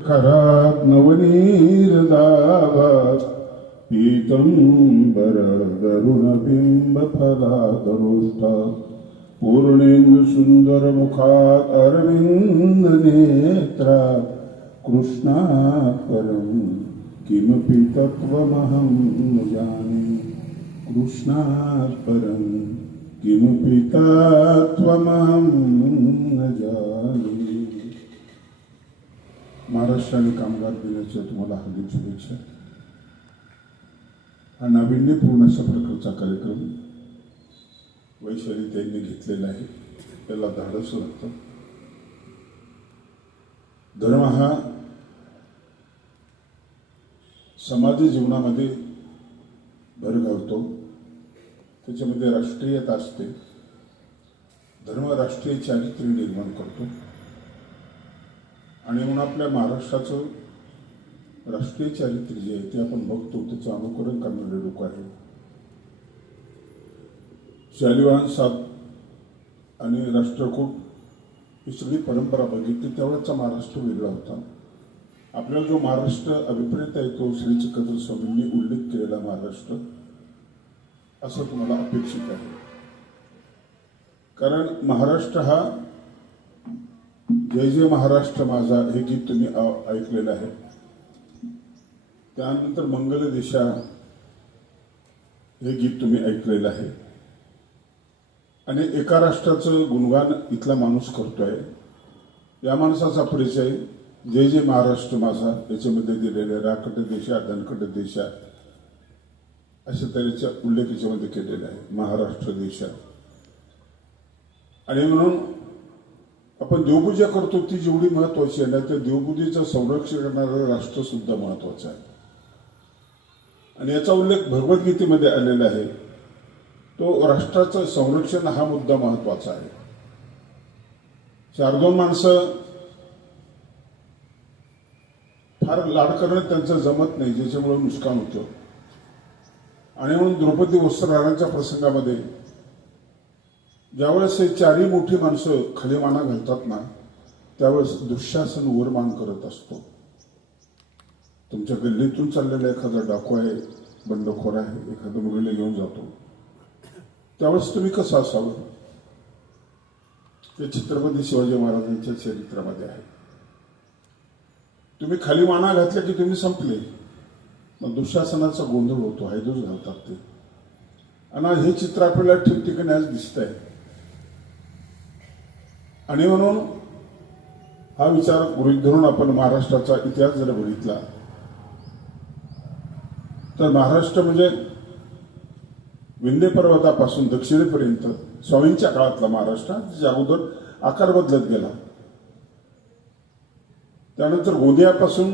खरात नवनीरदावा पीतंबर गरुणबिंब फलादरोष्ठा पूर्णेंदु सुंदर मुखात अरविंद नेत्रा कृष्णात् परं किमपि तत्त्वमहं न जाने कृष्णात् परं किमपि तत्त्वमहं न जाने। महाराष्ट्र आणि कामगार दिनाच्या तुम्हाला हार्दिक शुभेच्छा। हा नाविन्यपूर्ण अशा प्रकारचा कार्यक्रम वैशाली त्यांनी घेतलेला आहे, त्याला धाडस लागतं। धर्म हा समाज जीवनामध्ये भर घालतो, त्याच्यामध्ये राष्ट्रीयता असते। धर्म राष्ट्रीय चारित्र्य निर्माण करतो आणि म्हणून आपल्या महाराष्ट्राचं राष्ट्रीय चारित्र्य जे आहे ते आपण बघतो, त्याचं अनुकरण करणारे लोक आहेत। शालिवाहन सात आणि राष्ट्रकूट ही सगळी परंपरा बघितली त्यावेळेचा महाराष्ट्र वेगळा होता। आपल्याला जो महाराष्ट्र अभिप्रेत आहे तो श्री चिखलीकर स्वामींनी उल्लेख केलेला महाराष्ट्र असं तुम्हाला अपेक्षित आहे, कारण महाराष्ट्र हा जय जय महाराष्ट्र माझा हे गीत तुम्ही ऐकलेलं आहे। त्यानंतर मंगल देशा हे गीत तुम्ही ऐकलेलं आहे आणि एका राष्ट्राचं गुणगान इथला माणूस करतोय। या माणसाचा परिचय जय जय महाराष्ट्र माझा याच्यामध्ये दिलेले राकट देशा धनकट देशा अशा तऱ्हेचा उल्लेख याच्यामध्ये केलेला आहे, महाराष्ट्र देशा। आणि म्हणून आपण देवपूजा करतो ती जेवढी महत्वाची आहे ना, त्या देवपूजेचं संरक्षण करणारं राष्ट्र सुद्धा महत्वाचं आहे। आणि याचा उल्लेख भगवद्गीतेमध्ये आलेला आहे, तो राष्ट्राचं संरक्षण हा मुद्दा महत्वाचा आहे। चार दोन माणसं फार लाड करणं त्यांचं जमत नाही, ज्याच्यामुळे नुकसान होतं। आणि म्हणून द्रौपदी वस्त्रहरणाच्या प्रसंगामध्ये ज्यावेळेस हे चारही मोठी माणसं खाली माना घालतात ना, त्यावेळेस दुःशासन वरमान करत असतो। तुमच्या गल्लीतून चाललेला एखादा डाकू आहे, बंडखोर आहे, एखाद्या मुलीला घेऊन जातो, त्यावेळेस तुम्ही कसं असावं ते छत्रपती शिवाजी महाराजांच्या चरित्रामध्ये आहे। तुम्ही खाली माना घातल्या की तुम्ही संपले, मग दुःशासनाचा गोंधळ होतो, हैदूस घालतात ते। आणि हे चित्र आपल्याला ठिकठिकाणी आज दिसत आहे। आणि म्हणून हा विचार गृहीत धरून आपण महाराष्ट्राचा इतिहास जर बघितला तर महाराष्ट्र म्हणजे विंध्य पर्वतापासून दक्षिणेपर्यंत स्वामींच्या काळातला महाराष्ट्र, त्याच्या अगोदर आकार बदलत गेला। त्यानंतर गोंदियापासून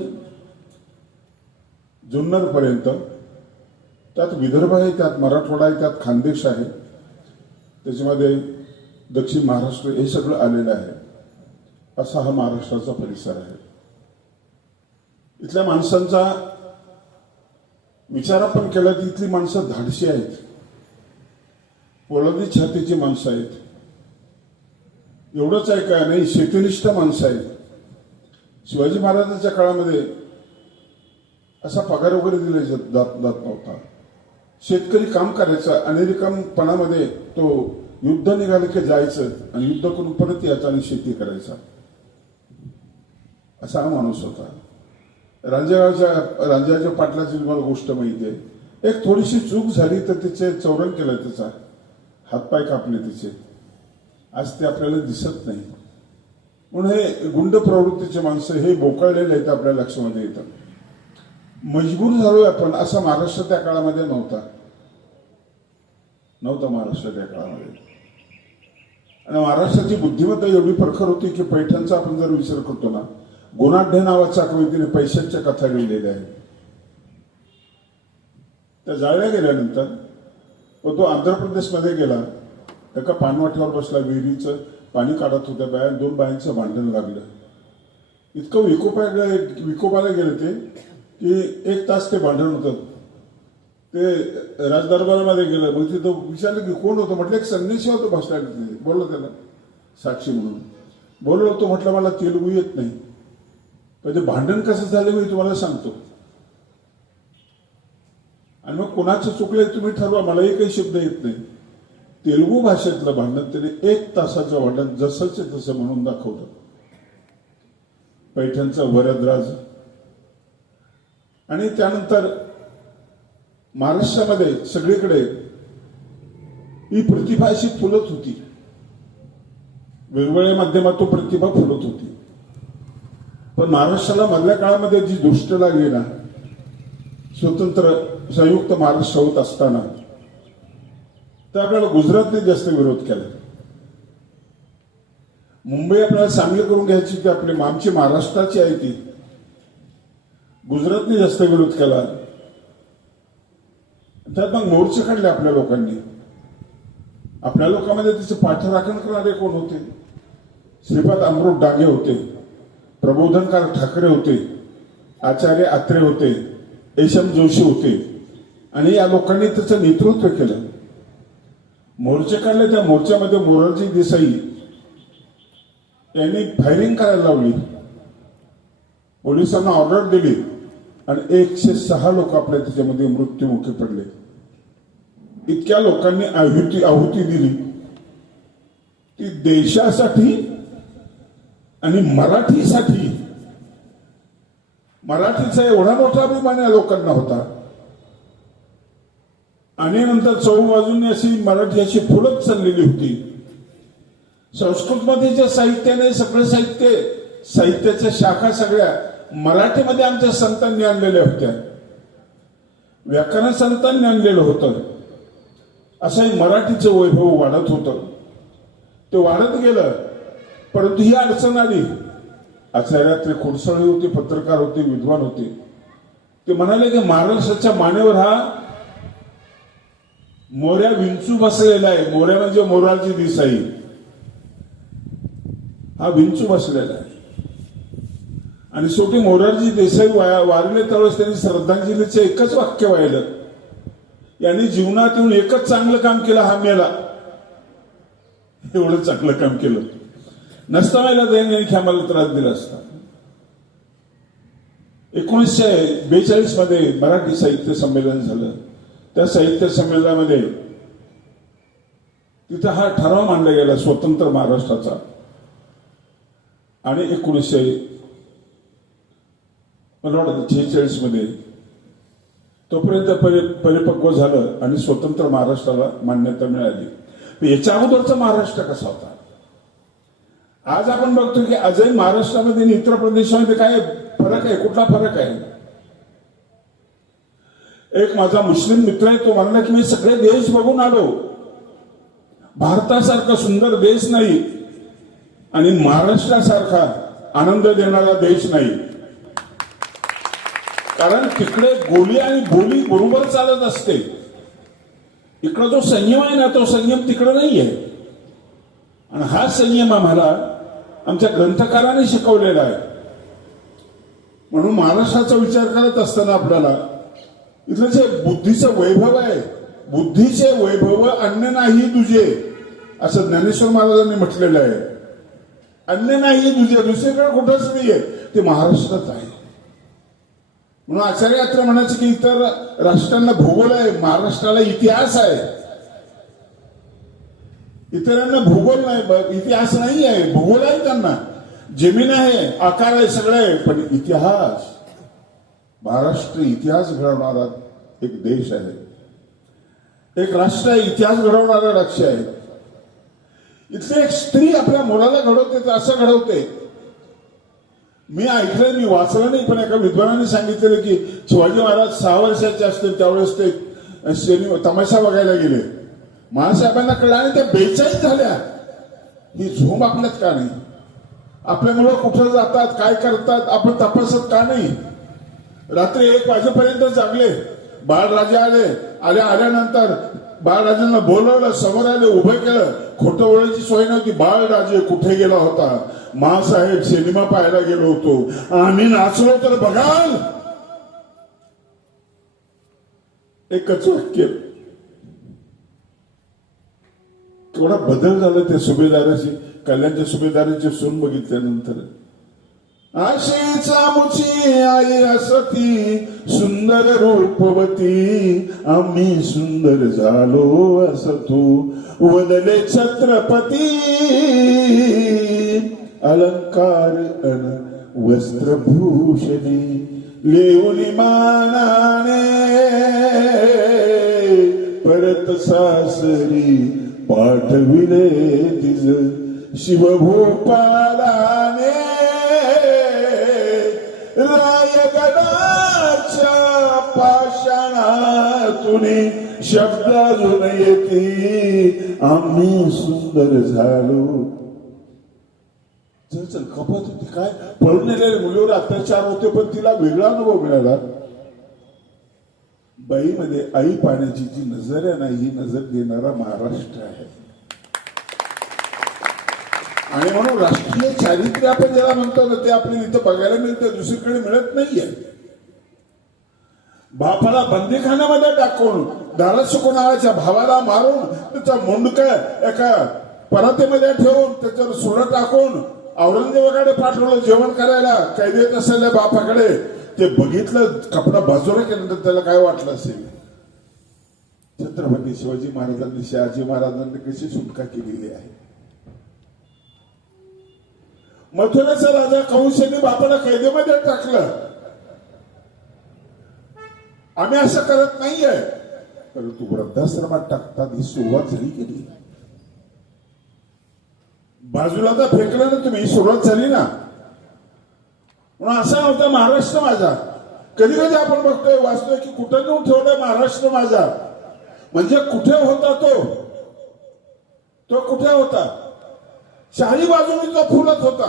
जुन्नर पर्यंत, त्यात विदर्भ आहे, त्यात मराठवाडा आहे, त्यात खानदेश आहे, त्याच्यामध्ये दक्षिण महाराष्ट्र हे सगळं आलेलं आहे। असा हा महाराष्ट्राचा परिसर आहे। इथल्या माणसांचा विचार आपण केला की इथली माणसं धाडशी आहेत, पोलादी छातीची माणसं आहेत। एवढंच आहे काय नाही, शेतीनिष्ठ माणसं आहेत। शिवाजी महाराजांच्या काळामध्ये असा पगार वगैरे दिला जात नव्हता। शेतकरी काम करायचा आणि रिकामपणामध्ये तो युद्ध निघालं की जायचं आणि युद्ध करून परत यायचं आणि शेती करायचा, असा हा माणूस होता। रांजणगावच्या पाटलाची तुम्हाला गोष्ट माहिती आहे, एक थोडीशी चूक झाली तर तिचे चौरंग केलं, त्याचा हातपाय कापले तिचे, आज ते आपल्याला दिसत नाही। म्हणून हे गुंड प्रवृत्तीचे माणसं हे बोकाळलेले आहेत, आपल्या लक्षामध्ये येतात। मजबूर झालोय आपण, असा महाराष्ट्र त्या काळामध्ये नव्हता महाराष्ट्र त्या काळामध्ये। आणि महाराष्ट्राची बुद्धिमत्ता एवढी प्रखर होती की पैठणचा आपण जर विचार करतो ना, गोनाढ्य नावाच्या कवितेने पैशांच्या कथा लिहिलेल्या आहेत। त्या जाळल्या गेल्यानंतर तो आंध्र प्रदेशमध्ये गेला, एका पानवाट्यावर बसला, विहिरीचं पाणी काढत होत्या बाया, दोन बायांचं भांडण लागलं। इतकं विकोपाला गेले ते की 1 तास ते भांडण होतं। ते राजदरबारामध्ये गेलं, मग तिथं विचारलं की कोण होतं, म्हटलं एक संन्यासी होतो बसला, बोललो त्याला साक्षी म्हणून, बोललो तो, म्हटलं मला तेलुगू येत नाही, पण ते भांडण कसं झालं मी तुम्हाला सांगतो. आणि मग कोणाचं चुकलंय तुम्ही ठरवा, मलाही काही शब्द येत नाही. तेलुगू भाषेतलं भांडण त्याने 1 तासाचं भांडण जसंच तसं म्हणून दाखवलं. पैठणचा वरदराज. आणि त्यानंतर महाराष्ट्रामध्ये सगळीकडे ही प्रतिभा अशी फुलत होती, वेगवेगळ्या माध्यमातून प्रतिभा फुलत होती. पण महाराष्ट्राला मधल्या काळामध्ये जी दृष्ट लागली ना, स्वतंत्र संयुक्त महाराष्ट्र होत असताना, तर आपल्याला गुजरातने जास्त विरोध केला. मुंबई आपल्याला सामील करून घ्यायची ती आपली आमची महाराष्ट्राची आहे, ती गुजरातने जास्त विरोध केला. त्यात मग मोर्चे काढले आपल्या लोकांनी. आपल्या लोकांमध्ये त्याचे पाठराखण करणारे कोण होते? श्रीपाद अमृत डागे होते, प्रबोधनकार ठाकरे होते, आचार्य आत्रे होते, एशम जोशी होते. आणि या लोकांनी त्याचं नेतृत्व केलं. मोर्चे काढले. त्या मोर्चामध्ये मोरारजी देसाई यांनी फायरिंग करायला लावली, पोलिसांना ऑर्डर दिली आणि 106 लोक आपल्या त्याच्यामध्ये मृत्युमुखी पडले. इतक्या लोकांनी आहुती दिली ती देशासाठी आणि मराठीसाठी. मराठीचा एवढा मोठा अभिमान या लोकांना होता. आणि नंतर चहूबाजूंनी अशी मराठी अशी फुलत चाललेली होती. संस्कृतमध्ये जे साहित्याने सगळं साहित्याच्या शाखा सगळ्या मराठीमध्ये आमच्या संतांनी आणलेल्या होत्या. व्याकरण संतांनी आणलेलं होतं. असंही मराठीचं वैभव वाढत होतं. ते वाढत गेलं. परंतु ही अडचण आली. आचार्यात्रे खोडसाळे होते, पत्रकार होते, विद्वान होते. ते म्हणाले की महाराष्ट्राच्या मानेवर हा मोऱ्या विंचू बसलेला आहे. मोऱ्या म्हणजे मोरारजी देसाई. हा विंचू बसलेला आहे. आणि शेवटी मोरारजी देसाई वारले त्यावेळेस त्यांनी श्रद्धांजलीचं एकच वाक्य वाहिलं, यांनी जीवनात येऊन एकच चांगलं काम केलं, हा मेला. एवढं चांगलं काम केलं नसता व्हायला त्यांनी आम्हाला त्रास दिला असता. 1942 मध्ये मराठी साहित्य संमेलन झालं. त्या साहित्य संमेलनामध्ये तिथं हा ठराव मांडला गेला स्वतंत्र महाराष्ट्राचा. आणि 1946 मध्ये तोपर्यंत परिपक्व झालं आणि स्वतंत्र महाराष्ट्राला मान्यता मिळाली. याच्या अगोदरचा महाराष्ट्र कसा होता? आज आपण बघतो की आजही महाराष्ट्रामध्ये आणि इतर प्रदेशामध्ये काय फरक आहे? कुठला फरक आहे? एक माझा मुस्लिम मित्र आहे, तो म्हणला की मी सगळे देश बघून आलो, भारतासारखा सुंदर देश नाही आणि महाराष्ट्रासारखा आनंद देणारा देश नाही. कारण तिकडे गोली आणि बोली बरोबर चालत असते. इकडे जो संयम आहे ना, तो संयम तिकडे नाही आहे. आणि हा संयम आम्हाला आमच्या ग्रंथकारांनी शिकवलेला आहे. म्हणून महाराष्ट्राचा विचार करत असताना आपल्याला इथलं जे बुद्धीचं वैभव आहे, बुद्धीचे वैभव अन्य नाही तुझे, असं ज्ञानेश्वर महाराजांनी म्हटलेलं आहे. अन्य नाही तुझे, दुसरीकडे कुठंच नाहीये, ते महाराष्ट्रात आहे. म्हणून आचार्य यात्रा म्हणायचं की इतर राष्ट्रांना भूगोल आहे, महाराष्ट्राला इतिहास आहे. इतरांना भूगोल नाही, इतिहास नाही आहे. भूगोल आहे त्यांना, जमीन आहे, आकार आहे, सगळं आहे, पण इतिहास, महाराष्ट्र इतिहास घडवणारा एक देश आहे, एक राष्ट्र आहे, इतिहास घडवणारा राष्ट्र आहे. इथली एक स्त्री आपल्या मुलाला घडवते तर असं घडवते. मी ऐकलंय, मी वाचलं नाही, पण एका विद्वानाने सांगितलेलं की शिवाजी महाराज 6 वर्षाचे असतील त्यावेळेस ते तमाशा बघायला गेले. महासाहेबांना कळलं आणि त्या 42 झाल्या. ही झोम आपल्यात का नाही? आपल्या मुलं कुठं जातात, काय करतात, आपण तपासत का नाही? रात्री 1 वाजेपर्यंत जागले. बाळराजे आल्यानंतर बाळराजांना बोलवलं, समोर आले, उभं केलं. खोटं बोलायची सोय नव्हती. बाळराजे कुठे गेला होता? मासाहेब सिनेमा पाहायला गेलो होतो, आम्ही नाचलो तर बघाल. एकच वाक्य. थोडा बदल झाला त्या सुभेदाराची, कल्याणच्या सुभेदाराची सून बघितल्यानंतर. अशीच आमुची आई असती सुंदर रूपवती, आम्ही सुंदर झालो असतो वदले छत्रपती, अलंकार अन वस्त्रभूषणे लेऊनी मानाने, परत सासरी पाठविले तिज शिवभूपालाने, रायगडाच्या पाषाणातून शब्द अजून येती, आम्ही सुंदर झालो. चल खपत होती काय, पळून नेलेल्या मुलीवर अत्याचार होते, पण तिला वेगळा अनुभव मिळाला. बाईमध्ये आई पाण्याची जी नजर आहे ना, ही नजर देणारा महाराष्ट्र आहे. आणि म्हणून राष्ट्रीय चारित्र्य आपण ज्याला म्हणतो ना, ते आपल्याला इथं बघायला मिळतं, दुसरीकडे मिळत नाहीये. बापाला बंदीखान्यामध्ये टाकून, धाराशिव नावाच्या भावाला मारून, त्याचा मुंडक एका परातीमध्ये ठेवून त्याच्यावर सोडं टाकून औरंगजेबाकडे पाठवलं जेवण करायला. कैदी येत असलेल्या बापाकडे ते बघितलं, कपडा बाजूला केल्यानंतर त्याला काय वाटलं असेल. छत्रपती शिवाजी महाराजांनी शहाजी महाराजांनी कशी सुटका केलेली आहे. मथुरेचा राजा कंसाने बापाला कैदेमध्ये टाकलं. आम्ही असं करत नाहीये, परंतु वृद्धाश्रमात टाकतात ही सुरुवात झाली केली. बाजूला तर फेकलं ना तुम्ही, ही सुरुवात झाली ना. म्हणून असा नव्हता महाराष्ट्र माझा. कधी कधी आपण बघतोय, वाचतोय की कुठं नेऊन ठेवलाय महाराष्ट्र माझा. म्हणजे कुठे होता तो कुठे होता? शाही बाजूने तो फुलत होता.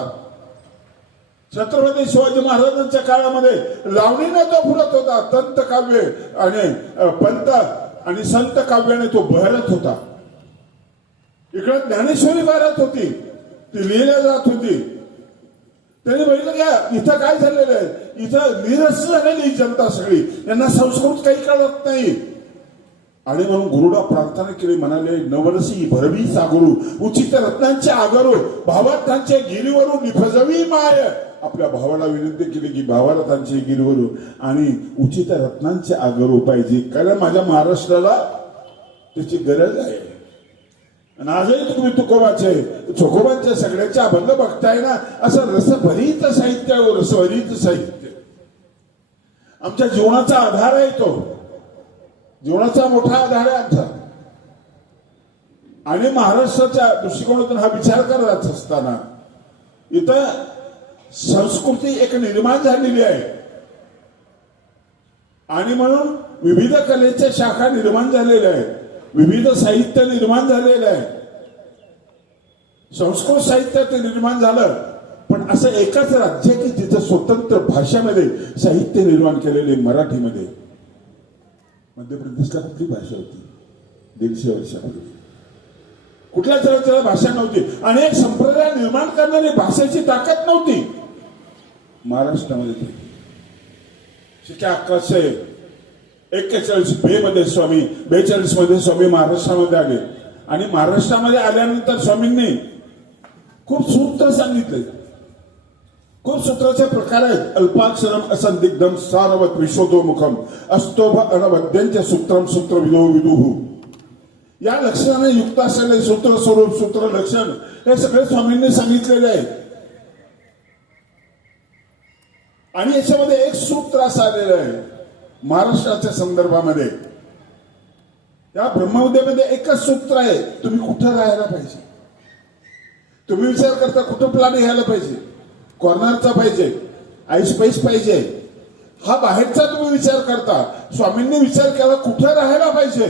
छत्रपती शिवाजी महाराजांच्या काळामध्ये लावणीने तो फुलत होता. तंत काव्य आणि पंत आणि संत काव्याने तो बहरत होता. इकडे ज्ञानेश्वरी बहरत होती, ती लिहिल्या जात होती. त्यांनी बघितलं घ्या इथं काय झालेलं आहे, इथं निरस झालेली जनता सगळी, यांना संस्कृत काही कळत नाही. आणि म्हणून गुरुडा प्रार्थना केली, म्हणाले नवरसी भरवी सागरू, उचित रत्नांचे आगरू, भावार्थांचे गिरीवरून निफजवी माय. आपल्या भावाला विनंती केली की भावार्थांचे गिरीवरून आणि उचित रत्नांचे आगरू पाहिजे, कारण माझ्या महाराष्ट्राला त्याची गरज आहे. आणि आजही तुम्ही तुकोबाचे चोखोबांच्या सगळ्याच्या अभंग बघताय ना, असं रसभरीत साहित्य, रसभरीत साहित्य आमच्या जीवनाचा आधार आहे. तो जीवनाचा मोठा आधार आहे आमचा. आणि महाराष्ट्राच्या दृष्टिकोनातून हा विचार करत असताना इथं संस्कृती एक निर्माण झालेली आहे. आणि म्हणून विविध कलेच्या शाखा निर्माण झालेल्या आहेत, विविध साहित्य निर्माण झालेलं आहे. संस्कृत साहित्य ते निर्माण झालं, पण असं एकच राज्य की जिथं स्वतंत्र भाषेमध्ये साहित्य निर्माण केलेले मराठीमध्ये. मध्य प्रदेशला कुठली भाषा होती 150 वर्षापूर्वी? कुठल्या त्याला भाषा नव्हती. अनेक संप्रदाय निर्माण करणारी भाषेची ताकद नव्हती. महाराष्ट्रामध्ये 1141 मध्ये स्वामी 42 मध्ये स्वामी महाराष्ट्रामध्ये आले. आणि महाराष्ट्रामध्ये आल्यानंतर स्वामींनी खूप सूत्र सांगितले. खूप सूत्राचे प्रकार आहेत. अल्पाक्षरम असंदिग्धम सारवत विशोधोमुखम अस्तोभ अनवद्यांच्या सूत्रम सूत्र विदुहू. या लक्षणाने युक्त असलेले सूत्र स्वरूप सूत्र लक्षण हे सगळे स्वामींनी सांगितलेले आहे. आणि याच्यामध्ये एक सूत्र असं आलेलं आहे महाराष्ट्राच्या संदर्भामध्ये. त्या ब्रह्मविद्येमध्ये एकच सूत्र आहे, तुम्ही कुठं राहायला पाहिजे. तुम्ही विचार करता कुठं प्लॅन घ्यायला पाहिजे, कॉर्नरचा पाहिजे, आईस्पाईस पाहिजे, हा बाहेरचा तुम्ही विचार करता. स्वामींनी विचार केला कुठं राहायला पाहिजे.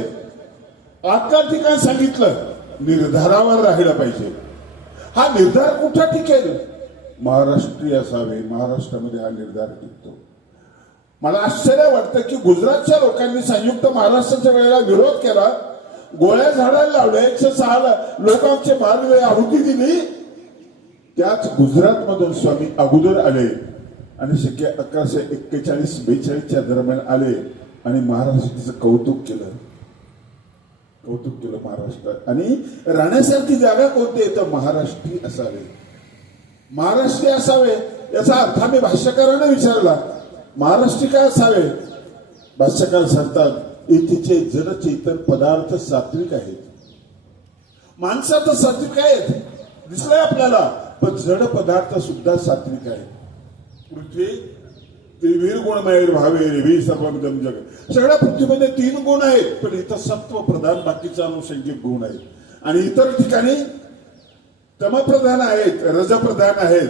आत्ता ठिकाण सांगितलं, निर्धारावर राहायला पाहिजे. हा निर्धार कुठं टिकेल? महाराष्ट्रीय असावे. महाराष्ट्रामध्ये हा निर्धार टिकतो. मला आश्चर्य वाटतं की गुजरातच्या लोकांनी संयुक्त महाराष्ट्राच्या वेळेला विरोध केला, गोळ्या झाडाला लावल्या, 106 लोकांचे मारले, आहुती दिली. त्याच गुजरातमधून स्वामी अगोदर आले आणि 1141-42 दरम्यान आले आणि महाराष्ट्राचं कौतुक केलं महाराष्ट्रात. आणि राहण्यासारखी जागा कोणती? तर महाराष्ट्री असावे, महाराष्ट्रीय असावे. याचा अर्थ आम्ही भाष्यकाराने विचारला. महाराष्ट्री काय असावे? भाष्यकार सांगतात इथेचे जड चेतन पदार्थ सात्विक आहेत. माणसं तर सात्विक आहेत दिसलंय आपल्याला, पण जड पदार्थ सुद्धा सात्विक आहेत. पृथ्वी त्रिवीर गुणमय भावे रेवी सर्वमिदं जग. सगळ्या पृथ्वीमध्ये 3 गुण आहेत, पण इथं सत्व प्रधान बाकीचे अनुषंगिक गुण आहेत. आणि इतर ठिकाणी तमप्रधान आहेत, रजप्रधान आहेत.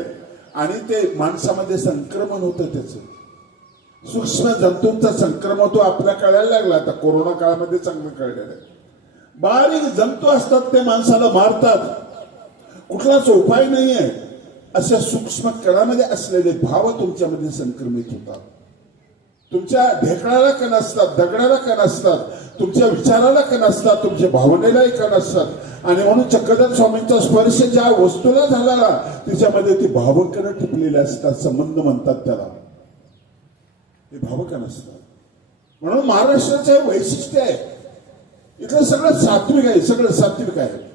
आणि ते माणसामध्ये संक्रमण होतं. त्याचं सूक्ष्म जंतूंचा संक्रमण होतो. आपल्या कळायला लागला आता कोरोना काळामध्ये चांगलं कळलेलं आहे. बारीक जंतू असतात ते माणसाला मारतात, कुठलाच उपाय नाहीये. अशा सूक्ष्म कणामध्ये असलेले भाव तुमच्यामध्ये संक्रमित होतात. तुमच्या ढेकळाला कण असतात, दगडाला कण असतात, तुमच्या विचाराला कण असतात, तुमच्या भावनेलाही कण असतात. आणि म्हणून चक्रधर स्वामींचा स्पर्श ज्या वस्तूला झाला तिच्यामध्ये ती भावकण टिपलेले असतात. संबंध म्हणतात त्याला, ते भावकण असतात. म्हणून महाराष्ट्राचं वैशिष्ट्य आहे, इथलं सगळं सात्विक आहे, सगळं सात्विक आहे.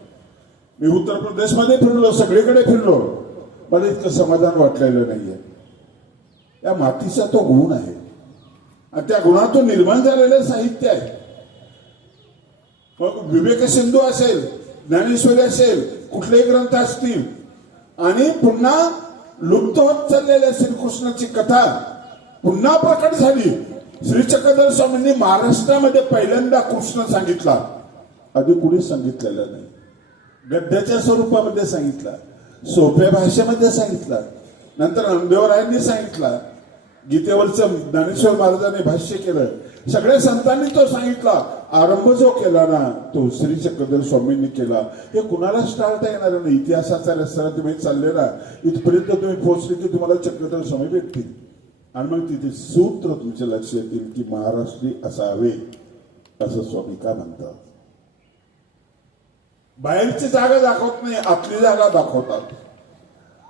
मी उत्तर प्रदेशमध्ये फिरलो, सगळीकडे फिरलो, मला इतकं समाधान वाटलेलं नाहीये. या मातीचा तो गुण आहे आणि त्या गुणातून निर्माण झालेलं साहित्य आहे. मग विवेक सिंधू असेल, ज्ञानेश्वरी असेल, कुठलेही ग्रंथ असतील, आणि पुन्हा लुप्त होत चाललेल्या श्रीकृष्णाची कथा पुन्हा प्रकट झाली. श्री चक्रधर स्वामींनी महाराष्ट्रामध्ये पहिल्यांदा कृष्ण सांगितला, आधी कुणीच सांगितलेला नाही. गद्याच्या स्वरूपामध्ये सांगितला, सोप्या भाषेमध्ये सांगितला, नंतर नामदेवरायांनी सांगितला, गीतेवरचं ज्ञानेश्वर महाराजांनी भाष्य केलं, सगळ्या संतांनी तो सांगितला. आरंभ जो केला ना तो श्री चक्रधर स्वामींनी केला. हे कुणालाच टाळता येणार नाही. इतिहासाचा रस्ता तुम्ही चाललेला इथपर्यंत तुम्ही पोहोचले की तुम्हाला चक्रधर स्वामी भेटतील. आणि मग तिथे सूत्र तुमच्या लक्ष येतील की महाराष्ट्री असावे असं स्वामी का म्हणतात. बाहेरची जागा दाखवत नाही, आपली जागा दाखवतात.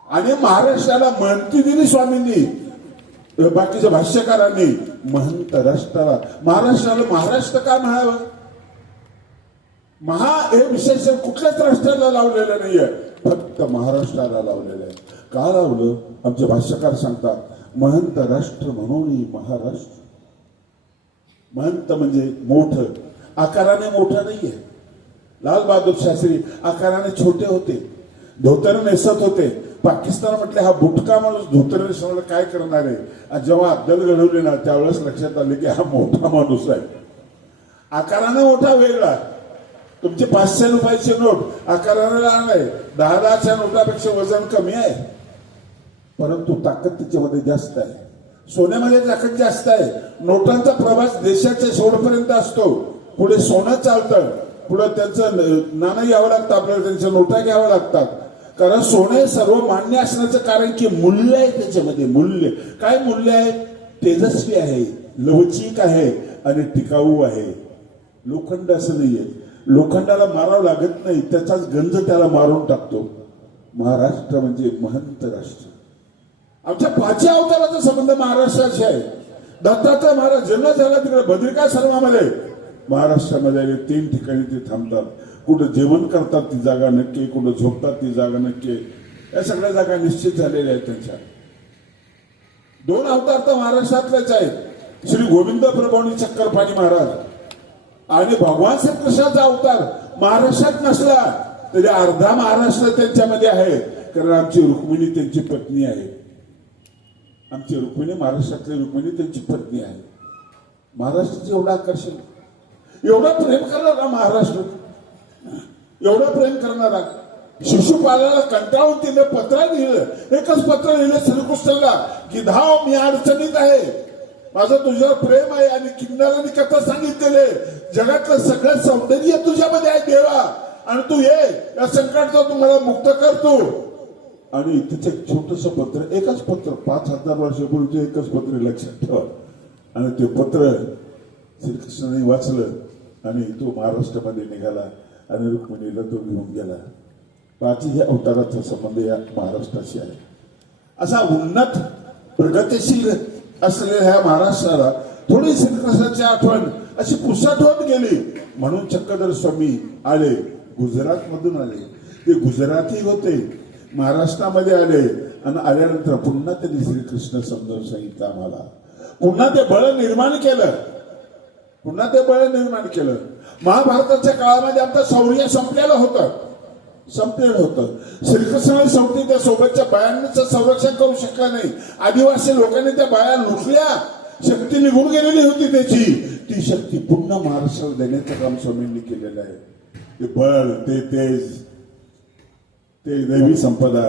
आणि महाराष्ट्राला महंती दिली स्वामींनी, बाकीच्या भाष्यकारांनी. महंत राष्ट्राला, महाराष्ट्राला महाराष्ट्र का म्हणावं? महा हे विशेष कुठल्याच राष्ट्राला लावलेलं नाहीये, फक्त महाराष्ट्राला लावलेलं आहे. का लावलं? आमचे भाष्यकार सांगतात, महंत राष्ट्र म्हणून महाराष्ट्र. महंत म्हणजे मोठं, आकाराने मोठं नाहीये. लाल बहादूर शास्त्री आकाराने छोटे होते, धोतर नेसत होते. पाकिस्तान म्हटले हा बुटका माणूस धोतर नेसवला काय करणार आहे. जेव्हा अद्दल घडवली ना त्यावेळेस लक्षात आले की हा मोठा माणूस आहे. आकाराने मोठा वेगळा. तुमचे 500 रुपयाची नोट आकाराने लहान आहे, 10,000च्या नोटापेक्षा वजन कमी आहे, परंतु ताकद त्याच्यामध्ये जास्त आहे. सोन्यामध्ये ताकद जास्त आहे. नोटांचा प्रवास देशाच्या शेवटपर्यंत असतो. पुढे सोनं चालतं, पुढे त्यांचं नाणं घ्यावं लागतं, आपल्याला त्यांच्या नोटा घ्याव्या लागतात. कारण सोने सर्व मान्य असण्याचं कारण की मूल्य आहे त्याच्यामध्ये. मूल्य काय? मूल्य आहे तेजस्वी आहे, लवचिक आहे आणि टिकाऊ आहे. लोखंड असं नाहीये. लोखंडाला मारावं लागत नाही, त्याचाच गंज त्याला मारून टाकतो. महाराष्ट्र म्हणजे महंत राष्ट्र. आमच्या 5 अवताराचा संबंध महाराष्ट्राशी आहे. दत्तात्रय महाराज जन्म झाला तिकडे बद्रिकाश्रमामध्ये, महाराष्ट्रामध्ये 3 ठिकाणी ते थांबतात. कुठं जेवण करतात ती जागा नक्की, कुठं झोपतात ती जागा नक्की. या सगळ्या जागा निश्चित झालेल्या आहेत त्यांच्या. 2 अवतार तर महाराष्ट्रातलेच आहेत, श्री गोविंद प्रभूंनी चक्करपाणी महाराज आणि भगवान श्रीकृष्णाचा अवतार महाराष्ट्रात नसला तरी अर्धा महाराष्ट्र त्यांच्यामध्ये आहे. कारण आमची रुक्मिणी त्यांची पत्नी आहे. आमची रुक्मिणी महाराष्ट्रातली रुक्मिणी त्यांची पत्नी आहे. महाराष्ट्राचं एवढं आकर्षण, एवढं प्रेम करणारा महाराष्ट्र, एवढं प्रेम करणारा. शिशुपालाला कंटाळून तिने पत्र लिहिलं, एकच पत्र लिहिलं श्रीकृष्णाला की धाव मी अडचणीत आहे, माझं तुझ्यावर प्रेम आहे. आणि किन्नरांनी कथा सांगितलेले जगातलं सगळं सौंदर्य तुझ्यामध्ये आहे देवा, आणि तू ये या संकटातून तुम्हाला मुक्त करतो. आणि तिचं एक छोटस पत्र, एकच पत्र, 5,000 वर्षापूर्वीचं एकच पत्र लक्षात ठेवा. आणि ते पत्र श्रीकृष्णाने वाचलं आणि तो महाराष्ट्रामध्ये निघाला आणि रुक्मिणीला तो घेऊन गेला. 5 अवताराचा संबंध या महाराष्ट्राशी आहे. असा उन्नत प्रगतिशील असलेल्या ह्या महाराष्ट्राला थोडी श्रीकृष्णाची आठवण अशी पुसट होत गेली. म्हणून चक्रधर स्वामी आले, गुजरात मधून आले. ते गुजराती होते, महाराष्ट्रामध्ये आले आणि आल्यानंतर पुन्हा त्यांनी श्रीकृष्ण समजावून सांगितलं आम्हाला. पुन्हा ते बळ निर्माण केलं. महाभारताच्या काळामध्ये आमचं शौर्य संपलेलं होतं. श्रीकृष्णाने शेवटी त्या सोबतच्या बायांचं संरक्षण करू शकला नाही. आदिवासी लोकांनी त्या बाया लुटल्या. शक्ती निघून गेलेली होती त्याची. ती शक्ती पुन्हा महाराष्ट्राला देण्याचं काम स्वामींनी केलेलं आहे. ते बळ, ते तेज, ते दैवी संपदा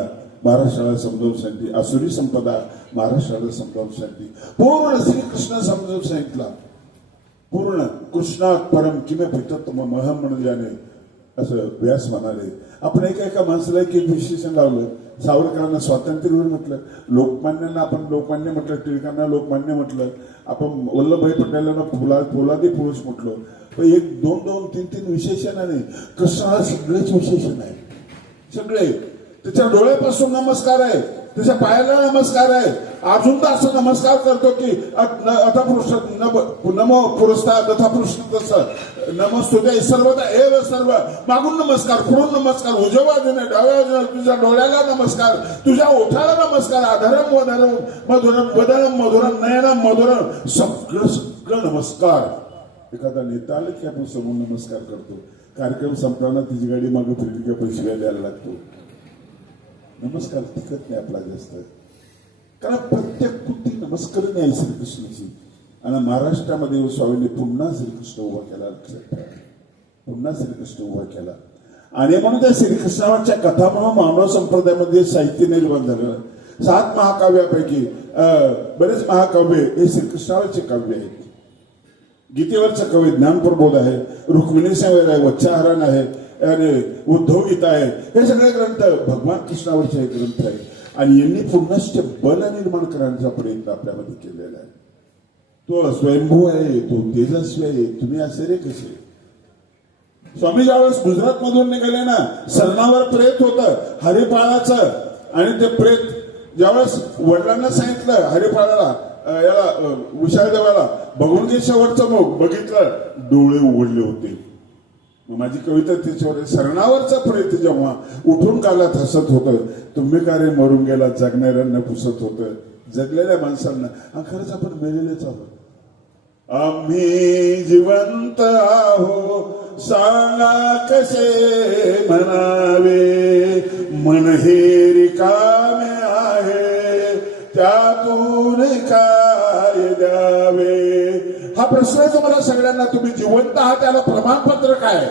महाराष्ट्राला समजावून सांगते. आसुरी संपदा महाराष्ट्राला समजावून सांगते. पूर्ण श्रीकृष्ण समजावून सांगितला. पूर्ण कृष्णात परम किमे पितत्व महम म्हणून याने असं व्यास म्हणाले. आपण एका माणसाला एक विशेषण लावलं. सावरकरांना स्वातंत्र्यवीर म्हटलं, लोकमान्यांना आपण लोकमान्य म्हटलं, टिळकांना लोकमान्य म्हटलं, आपण वल्लभभाई पटेलांना पोलादी पुरुष म्हटलं. पण एक दोन तीन विशेषणाने कृष्णाला सगळेच विशेषण आहे. सगळे त्याच्या डोळ्यापासून नमस्कार आहे, त्याच्या पायाला नमस्कार आहे. अजून तर असं नमस्कार करतो की नमो पुरस्कार तथा पृष्ठ नमस्तुते सर्वदा एव सर्व. मागून नमस्कार, पुढून नमस्कार, उजव्या बाजूने डाव्या बाजूने, तुझ्या डोळ्याला नमस्कार, तुझ्या ओठाला नमस्कार, आधारम वदनम मधुरम वदनम मधुरम नयनम मधुरम, सगळं नमस्कार. एखादा नेता आला की आपण समोर नमस्कार करतो. कार्यक्रम संपताना तिची गाडी मागे फिरली की पैसे द्यायला लागतो. नमस्कार टिकत नाही आपला जास्त, कारण प्रत्येक कृती नमस्करणी आहे श्रीकृष्णाची. आणि महाराष्ट्रामध्ये स्वामींनी पुन्हा श्रीकृष्ण उभा केला. लक्षात ठेवा, पुन्हा श्रीकृष्ण उभा केला. आणि म्हणून त्या श्रीकृष्णाच्या कथामुळे मानव संप्रदायामध्ये साहित्य निर्माण झालं. 7 महाकाव्यापैकी बरेच महाकाव्य हे श्रीकृष्णावरचे काव्य आहेत. गीतेवरचं कवी ज्ञानप्रबोध आहे, रुक्मिणी संवेद आहे, वच्छाहरण आहे आणि उद्धव गीता आहे. हे सगळे ग्रंथ भगवान कृष्णावरचे ग्रंथ आहे. आणि यांनी पुन्हा बल निर्माण करण्याचा प्रयत्न आपल्यामध्ये केलेला आहे. तो स्वयंभू आहे, तो तेजस्वी आहे. तुम्ही असे रे कसे? स्वामी ज्यावेळेस गुजरात मधून निघाले ना, सरणावर प्रेत होतं हरिपाळाचं. आणि ते प्रेत ज्यावेळेस वडिलांना सांगितलं हरिपाळाला, याला विशाल देवाला, बघून घे शेवटचं मुख, बघितलं डोळे उघडले होते. माझी कविता त्याच्यावर सरणावरचा प्रेत जेव्हा उठून कालात हसत होतं, तुम्ही का रे मरून गेला जगणाऱ्यांना पुसत होतं. जगलेल्या माणसांना खरंच आपण मेलेलेच आहोत. आम्ही जिवंत आहो सांगा कसे म्हणावे, मन हे रिकामे आहे त्यातून काय द्यावे. हा प्रश्न आहे तुम्हाला सगळ्यांना. तुम्ही जिवंत आहात त्याला प्रमाणपत्र काय?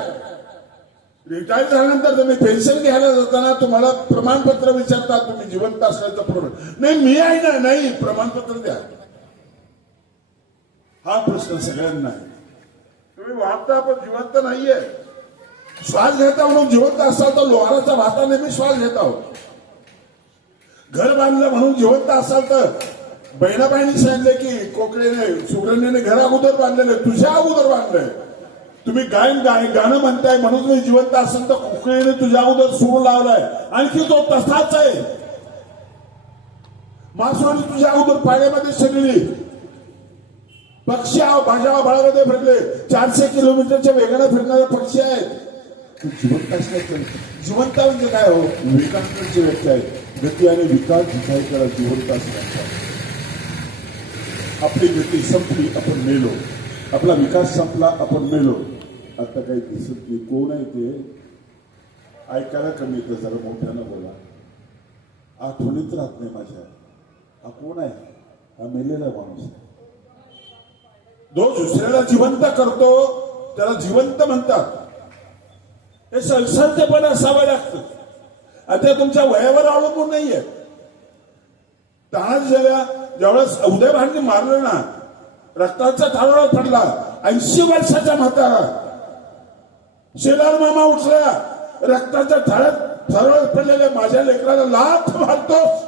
रिटायर झाल्यानंतर तुम्ही पेन्शन घ्यायला जाताना तुम्हाला प्रमाणपत्र विचारतात, तुम्ही जिवंत असल्याचं प्रमाण. नाही मी आहे ना, नाही प्रमाणपत्र द्या. हा प्रश्न सगळ्यांना आहे. तुम्ही वाटता पण जिवंत नाहीये. श्वास घेता म्हणून जिवंत असाल तर लोहाराच्या भाताने मी श्वास घेत आहोत. घर बांधलं म्हणून जिवंत असाल तर बहिणाबाईंनी सांगितले की कोकळेने सुगरणीने घर अगोदर बांधलेले, तुझ्या अगोदर बांधलंय. तुम्ही गाणं म्हणताय म्हणून तुम्ही जिवंत असाल तर कोकळीने तुझ्या अगोदर सूर लावलाय. आणखी तो तसाच आहे. मासवडी तुझ्या अगोदर पाण्यामध्ये शिरली. पक्षी भाषा बळामध्ये फिरले. 400 किलोमीटरच्या वेगाने फिरणारे पक्षी आहेत. जिवंत असल्याचं जिवंत म्हणजे काय हो? विवेकानंदांची व्याख्या आहे, गती आणि विकास जिथायला जिवंत असण्याचा. आपली गती संपली, आपण मेलो. आपला विकास संपला, आपण मेलो. आता काही दिसत नाही. कोण आहे ते? ऐकायला कमी येतं, जरा मोठ्यानं बोला. आठवणीत राहत नाही माझ्या. हा कोण आहे? हा मेलेला माणूस आहे. जो दुसऱ्याला जिवंत करतो त्याला जिवंत म्हणतात. हे संसर्गपण असावं लागतं. आता तुमच्या वयावर अवलंबून नाहीये. ताज ज्यावेळेस उदयभानने मारलं ना, रक्ताचा थारोळा पडला. 80 वर्षाचा म्हातारा शेलार मामा उठला, रक्ताच्या थारोळ्यात पडलेल्या माझ्या लेकराला लाथ मारतोस.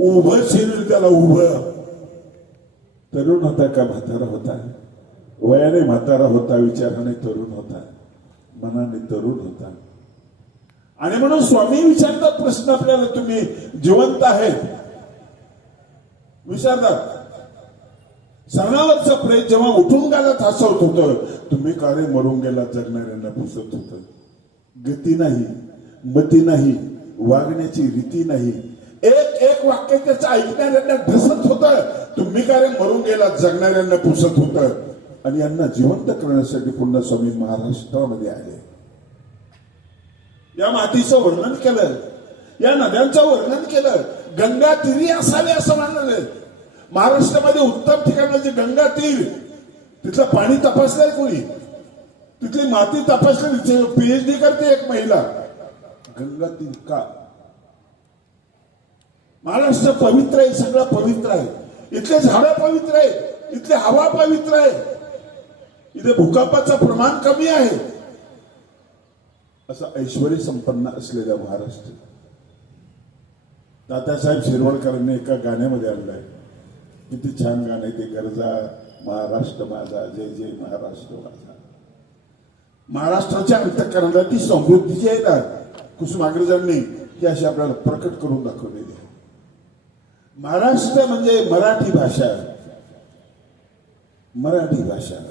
उभं शरीर त्याला उभं. तरुण होता का म्हातारा होता? वयाने म्हातारा होता, विचाराने तरुण होता, मनाने तरुण होता. आणि म्हणून स्वामी विचारतात प्रश्न आपल्याला, तुम्ही जिवंत आहेत विचारतात. सरणावरचा प्रेत जेव्हा उठून गालात हसवत होतं, तुम्ही का रे मरून गेला जगणाऱ्यांना पुसत होतं. गती नाही, मती नाही, वागण्याची रीती नाही. एक एक वाक्य त्याचं ऐकणाऱ्यांना ढसत होतं, तुम्ही काय मरून गेला जगणाऱ्यांना पुसत होतं. आणि यांना जिवंत करण्यासाठी पुन्हा स्वामी महाराष्ट्रामध्ये आले. या मातीचं वर्णन केलं, या नद्यांचं वर्णन केलं. गंगा तीरी असावी असं म्हणलं. महाराष्ट्रामध्ये उत्तम ठिकाणी जे गंगा तीर, तिथलं पाणी तपासलंय कोणी, तिथली माती तपासली. पीएचडी करते एक महिला. गंगा तीर का? महाराष्ट्र पवित्र आहे, सगळं पवित्र आहे. इथले झाडं पवित्र आहे, इथली हवा पवित्र आहे, इथे भूकंपाचं प्रमाण कमी आहे. असं ऐश्वर्य संपन्न असलेल्या महाराष्ट्र. तात्यासाहेब शिरवळकरांनी एका गाण्यामध्ये आणलंय, किती छान गाणं आहे ते. गरजा महाराष्ट्र माझा, जय जय महाराष्ट्र माझा. महाराष्ट्राच्या अंतःकरणाला ती समृद्धीची आहे ना, कुसुमाग्रजांनी ती अशी आपल्याला प्रकट करून दाखवलेली आहे. महाराष्ट्र म्हणजे मराठी भाषा. मराठी भाषा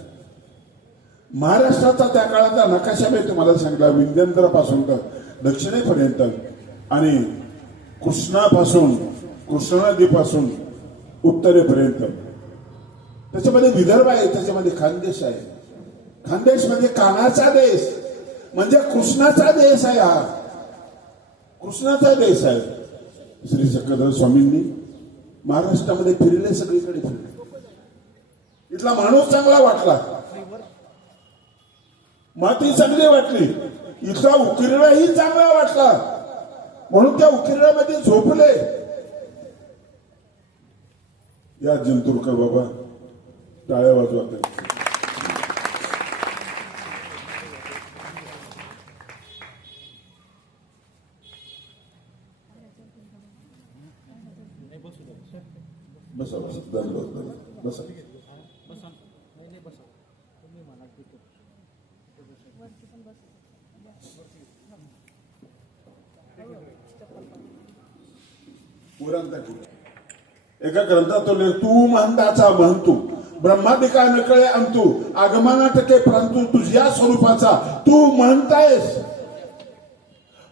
महाराष्ट्राचा त्या काळाचा नकाशा मी तुम्हाला सांगितला. विंध्येंद्रापासून तर दक्षिणेपर्यंत आणि कृष्णापासून, कृष्णा नदीपासून उत्तरेपर्यंत. त्याच्यामध्ये विदर्भ आहे, त्याच्यामध्ये खानदेश आहे. खानदेश म्हणजे कानाचा देश, म्हणजे कृष्णाचा देश आहे. हा कृष्णाचा देश आहे. श्री चक्रधर स्वामींनी महाराष्ट्रामध्ये फिरले, सगळीकडे फिरले. इथला माणूस चांगला वाटला, माती चांगली वाटली, इथला उकिरडाही चांगला वाटला, म्हणून त्या उकिरड्यामध्ये झोपले. या जंतुरकर बाबा टाळ्या वाजवत. बसा बसा बसा. एका ग्रंथात तू महंताचा महंतू, ब्रह्मादिका नकळे अंतू, आगमनाटके परंतु तुझ्या स्वरूपाचा तू महंतायस.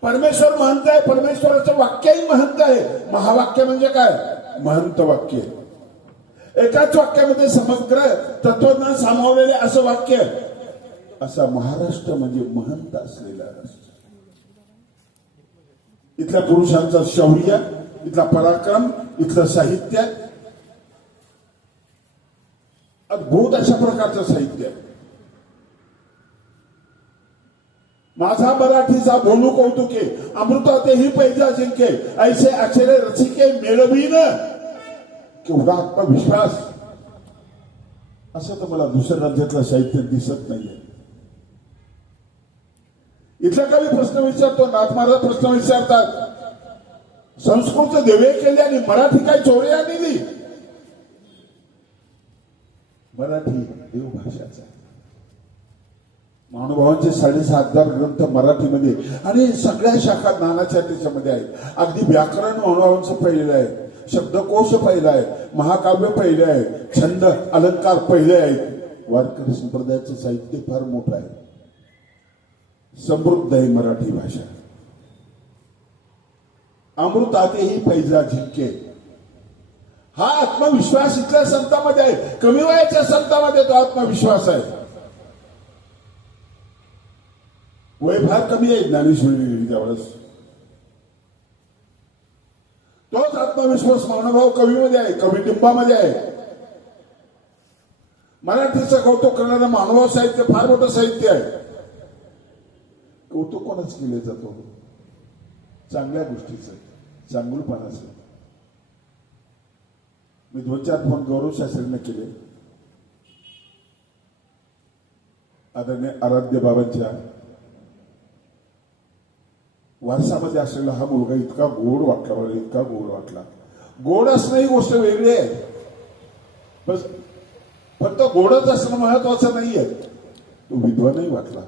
परमेश्वर महंत आहे, परमेश्वराचं वाक्यही महंत आहे. महावाक्य म्हणजे काय? महंत वाक्य. एकाच वाक्यामध्ये समग्र तत्वज्ञान सामावलेले असं वाक्य. असा महाराष्ट्र म्हणजे महंत असलेला राष्ट्र. इथल्या पुरुषांचं शौर्य, इथला पराक्रम, इथलं साहित्य, अद्भुत अशा प्रकारचं साहित्य. माझा मराठीचा बोलू कौतुके, अमृता तेही पैजा जिंके, ऐसे अक्षरे रसिके मेळवीन. केवढा आत्मविश्वास. असं तर मला दुसऱ्या राज्यातलं साहित्य दिसत नाहीये. इथला कवी प्रश्न विचारतो, नाथ महाराज प्रश्न विचारतात, संस्कृत देवे केली आणि मराठी काय चोऱ्या दिली? मराठी देवभाषाचा. महानुभावांचे 6,500 ग्रंथ मराठीमध्ये आणि सगळ्या शाखा ज्ञानाच्या त्याच्यामध्ये आहेत. अगदी व्याकरण महानुभावांचं पहिलं आहे, शब्दकोश पहिला आहे, महाकाव्य पहिले आहे, छंद अलंकार पहिले आहेत. वारकरी संप्रदायाचं साहित्य फार मोठं आहे, समृद्ध आहे मराठी भाषा. अमृतातेही पैजा जिंके, हा आत्मविश्वास इथल्या संतांमध्ये आहे. कमी वयाच्या संतांमध्ये तो आत्मविश्वास आहे. वय फार कमी आहे ज्ञानेश्वरी त्यावेळेस. तोच आत्मविश्वास महानुभाव कवीमध्ये आहे, कविटिंबामध्ये आहे. मराठीचं कौतुक करणारं महानुभाव साहित्य फार मोठं साहित्य आहे. कौतुक कोणाच केले जातो? चांगल्या गोष्टीचं, चांगुलपणाचं. मी 2-4 फोन गौरव शास्त्रींना केले. आदरणीय आराध्य बाबांच्या वारसामध्ये असलेला हा मुलगा इतका गोड वाटला मला, इतका गोड वाटला. गोड असणं ही गोष्ट वेगळी आहे, बस फक्त गोडच असणं महत्वाचं नाहीये. तो विद्वानही वाटला.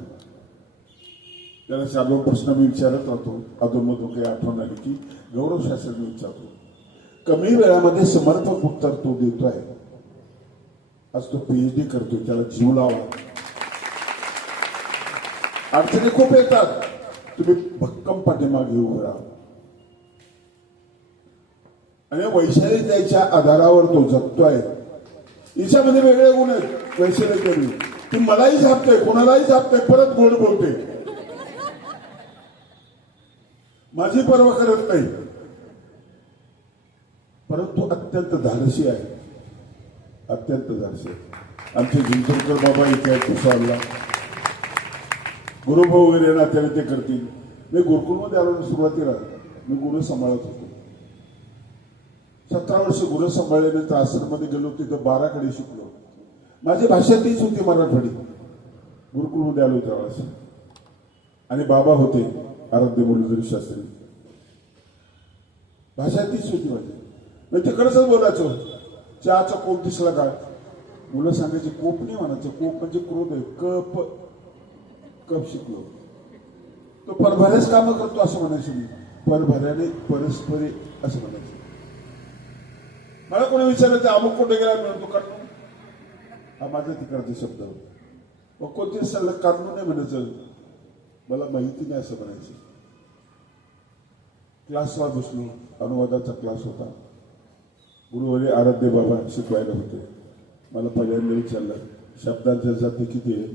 त्याला 4 प्रश्न मी विचारत राहतो, अधूनमधून काही आठवण आली की गौरव शास्त्रींनी विचारतो. कमी वेळामध्ये समर्पक उत्तर तो देतोय. आज तो पीएचडी करतोय, त्याला जीव लावा. अडचणी खूप येतात, तुम्ही भक्कम पाठीमागे उभं राहा. आणि वैशाली त्याच्या आधारावर तो जगतोय. हिच्यामध्ये वेगळे गुण आहेत. वैशाली कमी ती मलाही झापते, कोणालाही झापते, परत गोड बोलते, माझी पर्वा करत नाही. परंतु अत्यंत धाडसी आहे, अत्यंत धाडसी आहे. आमचे जिंतूरकर बाबा इथे आहेत कुसारला, गुरुभाऊ वगैरे नात्याने ते करतील. मी गुरुकुलमध्ये आलो ना, सुरुवातीला मी गुरु सांभाळत होतो. 17 वर्ष गुरु सांभाळल्यानंतर आश्रममध्ये गेलो, तिथं 12 कडे शिकलो. माझी भाषा तीच होती, मराठवाडी. गुरुकुलमध्ये आलो त्यावेळेस. आणि बाबा होते आराध्य मुरलीधर शास्त्री. भाषा तीच होती माझी. मी तिकडच बोलायचो. चहाचा कोप दिसला काय, मुलं सांगायचे कोप नाही म्हणायचं, कोप म्हणजे क्रोध आहे. कप, कप शिकलो. तो परभऱ्याच कामं करतो असं म्हणायचो मी. परभऱ्याने परस्परे असं म्हणायचं. मला कोणी विचारायचं अमुक कुठे गेला, म्हणतो काढून. हा माझा तिकडचा शब्द होता. मग कोणते सल्ला काढून नाही म्हणायचं, मला माहिती नाही असं म्हणायचं. क्लासला बसलो, अनुवादाचा क्लास होता. गुरुवारी आराध्य बाबा शिकवायला होते. मला पहिल्यांदा विचारलं शब्दांच्या जाती किती आहे.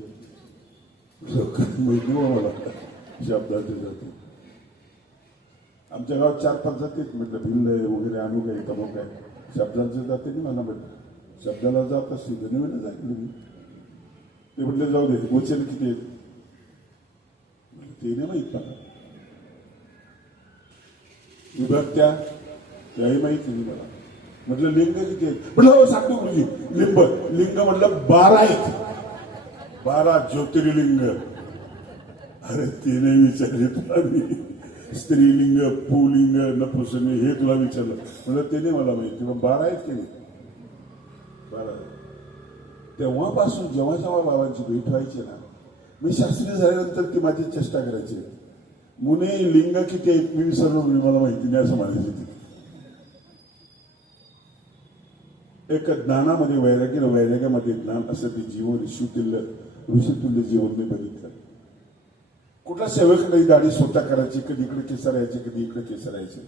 माहिती मला शब्दांच्या जाती. आमच्या गावात 4-5 जाती म्हटलं, भिल्ल वगैरे आणू काय तमो काय. शब्दांच्या जातीने मला म्हटलं, शब्दाला जात असते नवीनच ऐकलं मी. ते म्हटले जाऊ दे, वचन किती आहेत ते नाही माहीत मला. विभक्त्या त्याही माहिती नाही मला. म्हटलं लिंग किती आहेत, म्हटलं हो सांगतो गुरुजी. लिंब लिंग म्हटलं 12 आहेत. 12 ज्योतिर्लिंग. अरे ते नाही विचारले तुला मी. स्त्रीलिंग, पुलिंग, नपुंसकलिंग हे तुला विचारलं. म्हटलं ते नाही मला माहिती. मग 12 आहेत की नाही. 12. तेव्हापासून जेव्हा जेव्हा बाबांची भेट व्हायची ना, मी शास्त्री झाल्यानंतर ती माझी चेष्टा करायची. मुने लिंग किती आहेत मी विसरलो, मला माहिती नाही असं म्हणायची ती. एक ज्ञानामध्ये वैराग्य, वैराग्यामध्ये ज्ञान असं ते जीवन ऋषितुल्य जीवन मी बघितलं. कुठला सेवक नाही दाढी स्वतः करायची, कधी इकडे केसर यायचे, कधी इकडे केसर यायचे.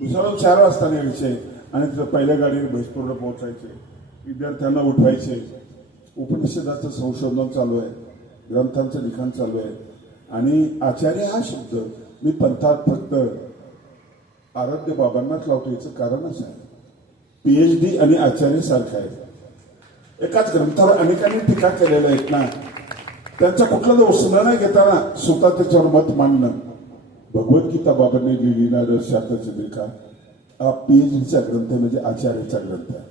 दुसरा 4 वाजता यायचे आणि तिथं पहिल्या गाडीवर भैसपूरला पोहोचायचे. विद्यार्थ्यांना उठवायचे. उपनिषदाचं संशोधन चालू आहे, ग्रंथांचं लिखाण चालू आहे. आणि आचार्य हा शब्द मी पंथात फक्त आराध्य बाबांनाच लावतो. याचं कारणच आहे, PhD आणि आचार्य सारखं आहे. एकाच ग्रंथावर अनेकांनी टीका केलेल्या आहेत ना, त्यांचा कुठला दोष न घेताना स्वतः त्याच्यावर मत मांडणं. भगवद्गीता बाबांनी लिहिली ना शास्त्रचंद्रिका, हा PhDचा ग्रंथ म्हणजे आचार्याचा ग्रंथ आहे.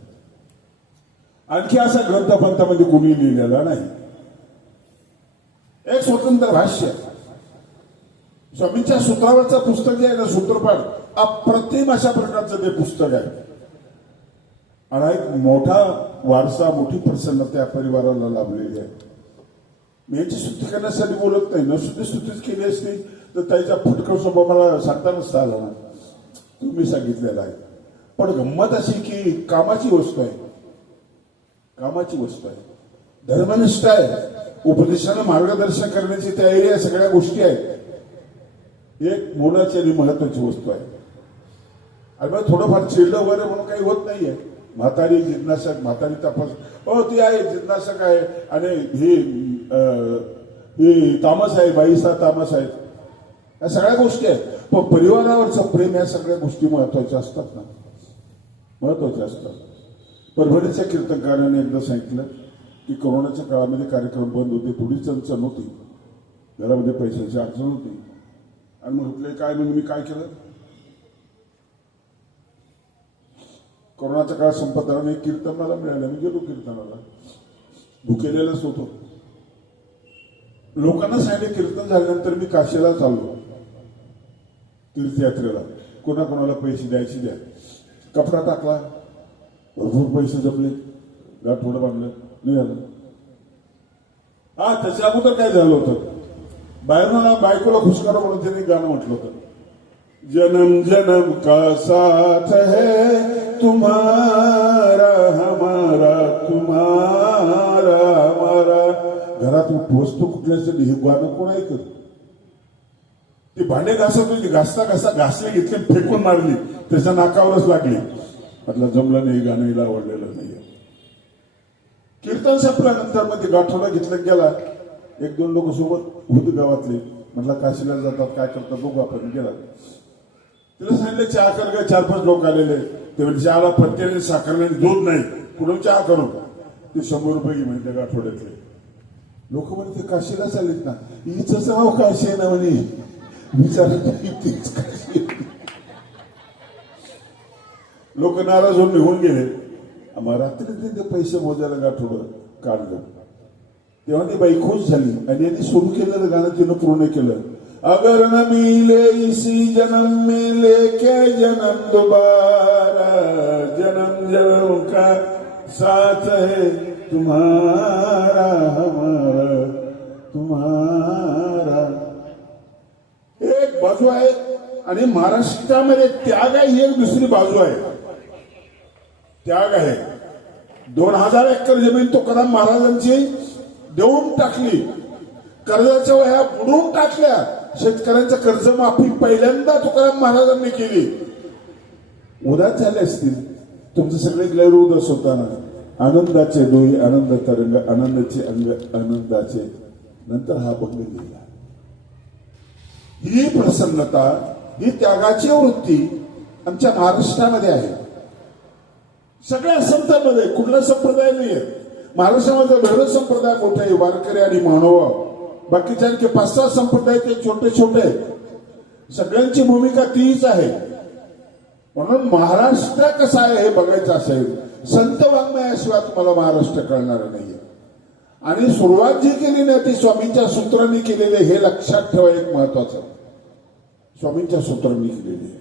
आणखी असा ग्रंथ पंथामध्ये कोणी लिहिलेला नाही. एक स्वतंत्र भाष्य स्वामींच्या सूत्रावरचं पुस्तक जे आहे ना, सूत्रपाठ, अप्रतिम अशा प्रकारचं ते पुस्तक आहे. आणि एक मोठा वारसा, मोठी प्रसन्नता या परिवाराला लाभलेली आहे. मी याची स्तुती करण्यासाठी बोलत नाही. नसुद्धा स्तुतीच केली असती तर त्याचा फटका स्वभाव मला सांगता नसता आला ना, तुम्ही सांगितलेला आहे. पण गंमत अशी की कामाची वस्तू आहे, कामाची वस्तू आहे, धर्मनिष्ठ आहे, उपदेशानं मार्गदर्शन करण्याची तयारी आहे, सगळ्या गोष्टी आहेत. एक मोलाची आणि महत्वाची वस्तू आहे. आणि मग थोडंफार चिडलं वगैरे म्हणून काही होत नाहीये. म्हातारी जिज्ञासक, म्हातारी तपास, हो ती आहे जिज्ञासक आहे, आणि ही तामस आहे, बाईसा तामस आहे, या सगळ्या गोष्टी आहेत. पण परिवारावरचं प्रेम, या सगळ्या गोष्टी महत्वाच्या असतात ना, महत्वाच्या असतात. परभणीच्या कीर्तनकाराने एकदा सांगितलं की कोरोनाच्या काळामध्ये कार्यक्रम बंद होते, थोडी चणचण होती, घरामध्ये पैशाची अडचण होती. आणि मग म्हटले काय, म्हणजे मी काय केलं, कोरोनाचा काळ संपत आला नाही, कीर्तनाला मिळालं, मी गेलो कीर्तनाला, भुकेलेलाच होतो. लोकांना सांगितले कीर्तन झाल्यानंतर मी काशीला चाललो तीर्थयात्रेला, कोणाकोणाला पैसे द्यायचे द्या. कपडा टाकला, भरपूर पैसे जमले, गाठोडं बांधलं, निघालं. हा त्याच्या अगोदर काय झालं होतं, बाहेरून बायकोला खुश करा म्हणून त्यांनी गाणं म्हटलं होतं, जन्म जन्म का साथ है तुम्हारा हमारा, तुम्हारा हमारा. घरात वस्तू कुठल्यासाठी हे गाणं कोण ऐकत. ती भांडे घासत होती, घासता घासता घासले, घेतले, फेकून मारली. त्याच्या नाकावरच लागली. म्हटलं जमलं नाही, गाणं आवडलेलं नाही. कीर्तन संपल्यानंतर मग ते गाठोडा घेतलं गेला. एक दोन लोक सोबत होते गावातले. म्हटलं काशीला जातात, काय करतात बघू आपण. गेला तिला सांगितलं चहा कर का. 4-5 लोक आलेले. ते म्हणजे चहाला पत्ते साखर नाही, दूध नाही, कुठून चहा करू. ते 100 रुपये घे म्हणजे गाठोड्यातले. लोक म्हणते काशीला चालेत ना, हिच नाव काशी आहे ना म्हणे. विचारत तीच काशी. लोक नाराज होऊन निघून गेले. मग रात्री ते पैसे मोजायला गाठोडं काढलं. तेव्हा ती बाई खुश झाली आणि यांनी सुरू केलेलं गाणं तिनं पूर्ण केलं. अगर न मिले इसी जन्म में लेके जन्म दोबारा, जन्म जन्म का साथ है तुम्हारा हमारा तुम्हारा. एक बाजू आहे आणि महाराष्ट्रामध्ये त्याग आहे, ही एक दुसरी बाजू आहे. त्याग आहे. 2000 एकर जमीन तुकाराम महाराजांची देऊन टाकली. कर्जाच्या वह्या बुडवून टाकल्या. शेतकऱ्यांचं कर्जमाफी पहिल्यांदा तुकाराम महाराजांनी केली. उदास झाले असतील तुमचे सगळे गैरउदास होताना. आनंदाचे डोळे आनंद तरंग, आनंदाचे अंग आनंदाचे. नंतर हा भंग गेला. ही प्रसन्नता, ही त्यागाची वृत्ती आमच्या महाराष्ट्रामध्ये आहे. सगळ्या संतांमध्ये कुठला संप्रदाय नाहीये. महाराष्ट्रामध्ये वेगळं संप्रदाय मोठे आहे, वारकरी आणि मानव. बाकीच्या 5-6 संप्रदाय ते छोटे छोटे. सगळ्यांची भूमिका तीच आहे. म्हणून महाराष्ट्र कसा आहे हे बघायचं असेल, संत वाङ्मयाशिवाय तुम्हाला महाराष्ट्र कळणार नाहीये. आणि सुरुवात जी केली ना ती स्वामींच्या सूत्रांनी केलेली, हे लक्षात ठेवा. एक महत्वाचं, स्वामींच्या सूत्रांनी केलेली आहे.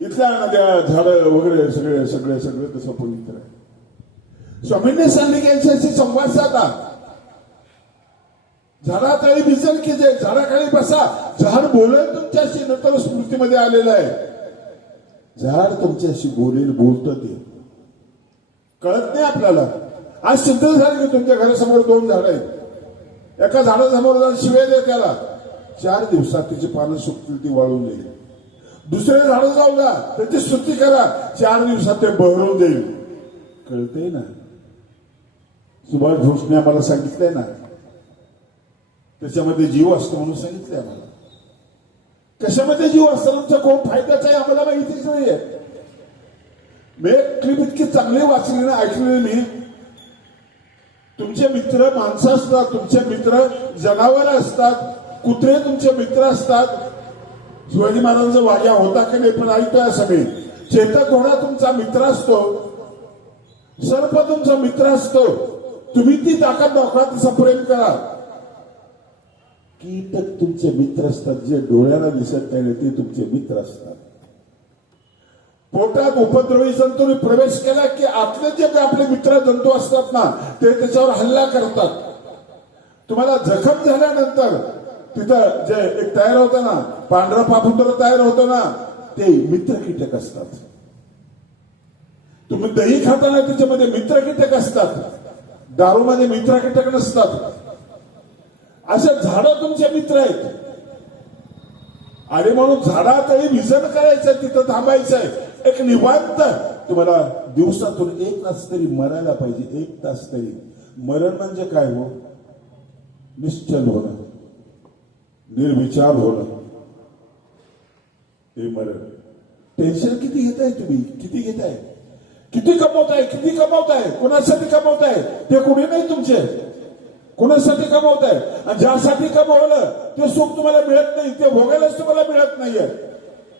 इथल्या नद्या झाडं वगैरे सगळे सगळे सगळे तसं पवित्र आहे. स्वामींनी सांगितले यांच्याशी संवाद साधा. झाडाखाली बिजल की जे झाडाखाली बसा. झाड बोलेल तुमच्याशी, नंतर स्मृतीमध्ये आलेलं आहे. झाड तुमच्याशी बोलेल, बोलतं ते कळत नाही आपल्याला. आज सिद्ध झालं की तुमच्या घरासमोर 2 झाड आहेत. एका झाडासमोर जाऊन शिवे दे त्याला, 4 दिवसात त्याची पानं सुकतील, ती वाळून जाईल. दुसरे झाड जाऊ द्या, त्याची स्तुती करा, 4 दिवसात ते बहरून जाईल. कळतंय ना. सुभाष घोषने आम्हाला सांगितलंय ना, त्याच्यामध्ये जीव असतो म्हणून सांगितलंय आम्हाला. कशामध्ये जीव असतो, तुमचा कोण फायद्याचा आहे आम्हाला माहितीच नाहीये. मी एक क्लिप इतकी चांगली वाचली ना, ऐकलेली मी. तुमचे मित्र माणसं असतात, तुमचे मित्र जनावर असतात, कुत्रे तुमचे मित्र असतात. शिवाजी महाराजांचा वाजा होता की नाही पण ऐकतोय असं नाही. चेतक घोडा तुमचा मित्र असतो, सर्प तुमचा मित्र असतो. तुम्ही ती ताकद दाखवा, तसं प्रेम करा. कीटक तुमचे मित्र असतात, जे डोळ्याला दिसत नाही ते तुमचे मित्र असतात. पोटात उपद्रवी जंतूंनी प्रवेश केला की आतले जे आपले मित्र जंतू असतात ना, ते त्याच्यावर हल्ला करतात. तुम्हाला जखम झाल्यानंतर तिथं जे एक तयार होतं ना, पांढरा पापुद्र तयार होतं ना, ते मित्र कीटक असतात. तुम्ही दही खाताना त्याच्यामध्ये मित्र कीटक असतात, दारूमध्ये मित्र कीटक नसतात. असे झाडं तुमचे मित्र आहेत. आणि म्हणून झाडातही विजन करायचंय, तिथं थांबायचंय. एक निवांत तुम्हाला दिवसातून 1 तास तरी मरायला पाहिजे. 1 तास तरी. मरण म्हणजे काय हो? निश्चल होणं, निर्विचार होणं, हे मरण. टेन्शन किती घेताय तुम्ही, किती घेताय, किती कमवताय, किती कमवताय, कोणासाठी कमवताय, ते कोणी नाही तुमचे. कोणासाठी कमवताय आणि ज्यासाठी कमवलं ते सुख तुम्हाला मिळत नाही, ते भोगायलाच तुम्हाला मिळत नाहीये.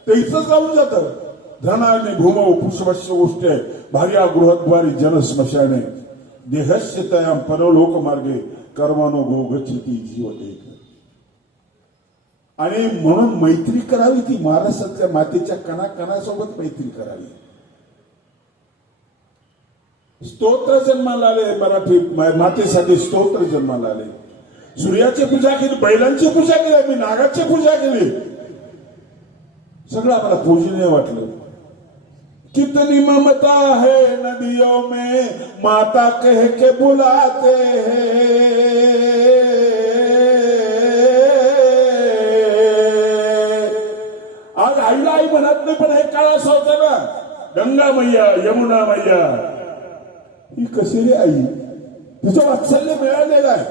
ते इथंच राहून जातं. धनाने भूमौ पुष्पस्य गोष्टी भार्या गृहद्वारी जनस्मशाने देहस्य तयाम परलोक मार्गे कर्मानो गो गच्छति जीव एक. आणि म्हणून मैत्री करावी ती महाराष्ट्रातल्या मातेच्या कणाकणासोबत मैत्री करावी. स्तोत्र जन्माला आले, मराठी मातेसाठी स्तोत्र जन्माला आले. सूर्याची पूजा केली, बैलांची पूजा केली, मी नागाची पूजा केली. सगळं आम्हाला पूजनीय वाटलं. कितनी ममता है नदियों में माता कह के बुलाते हैं. आज आईला आई म्हणत नाही, पण हे काळ असा होता ना, गंगा मैया यमुना मैया ही कशी रे आई, तिचं वात्सल्य मिळालेलं आहे,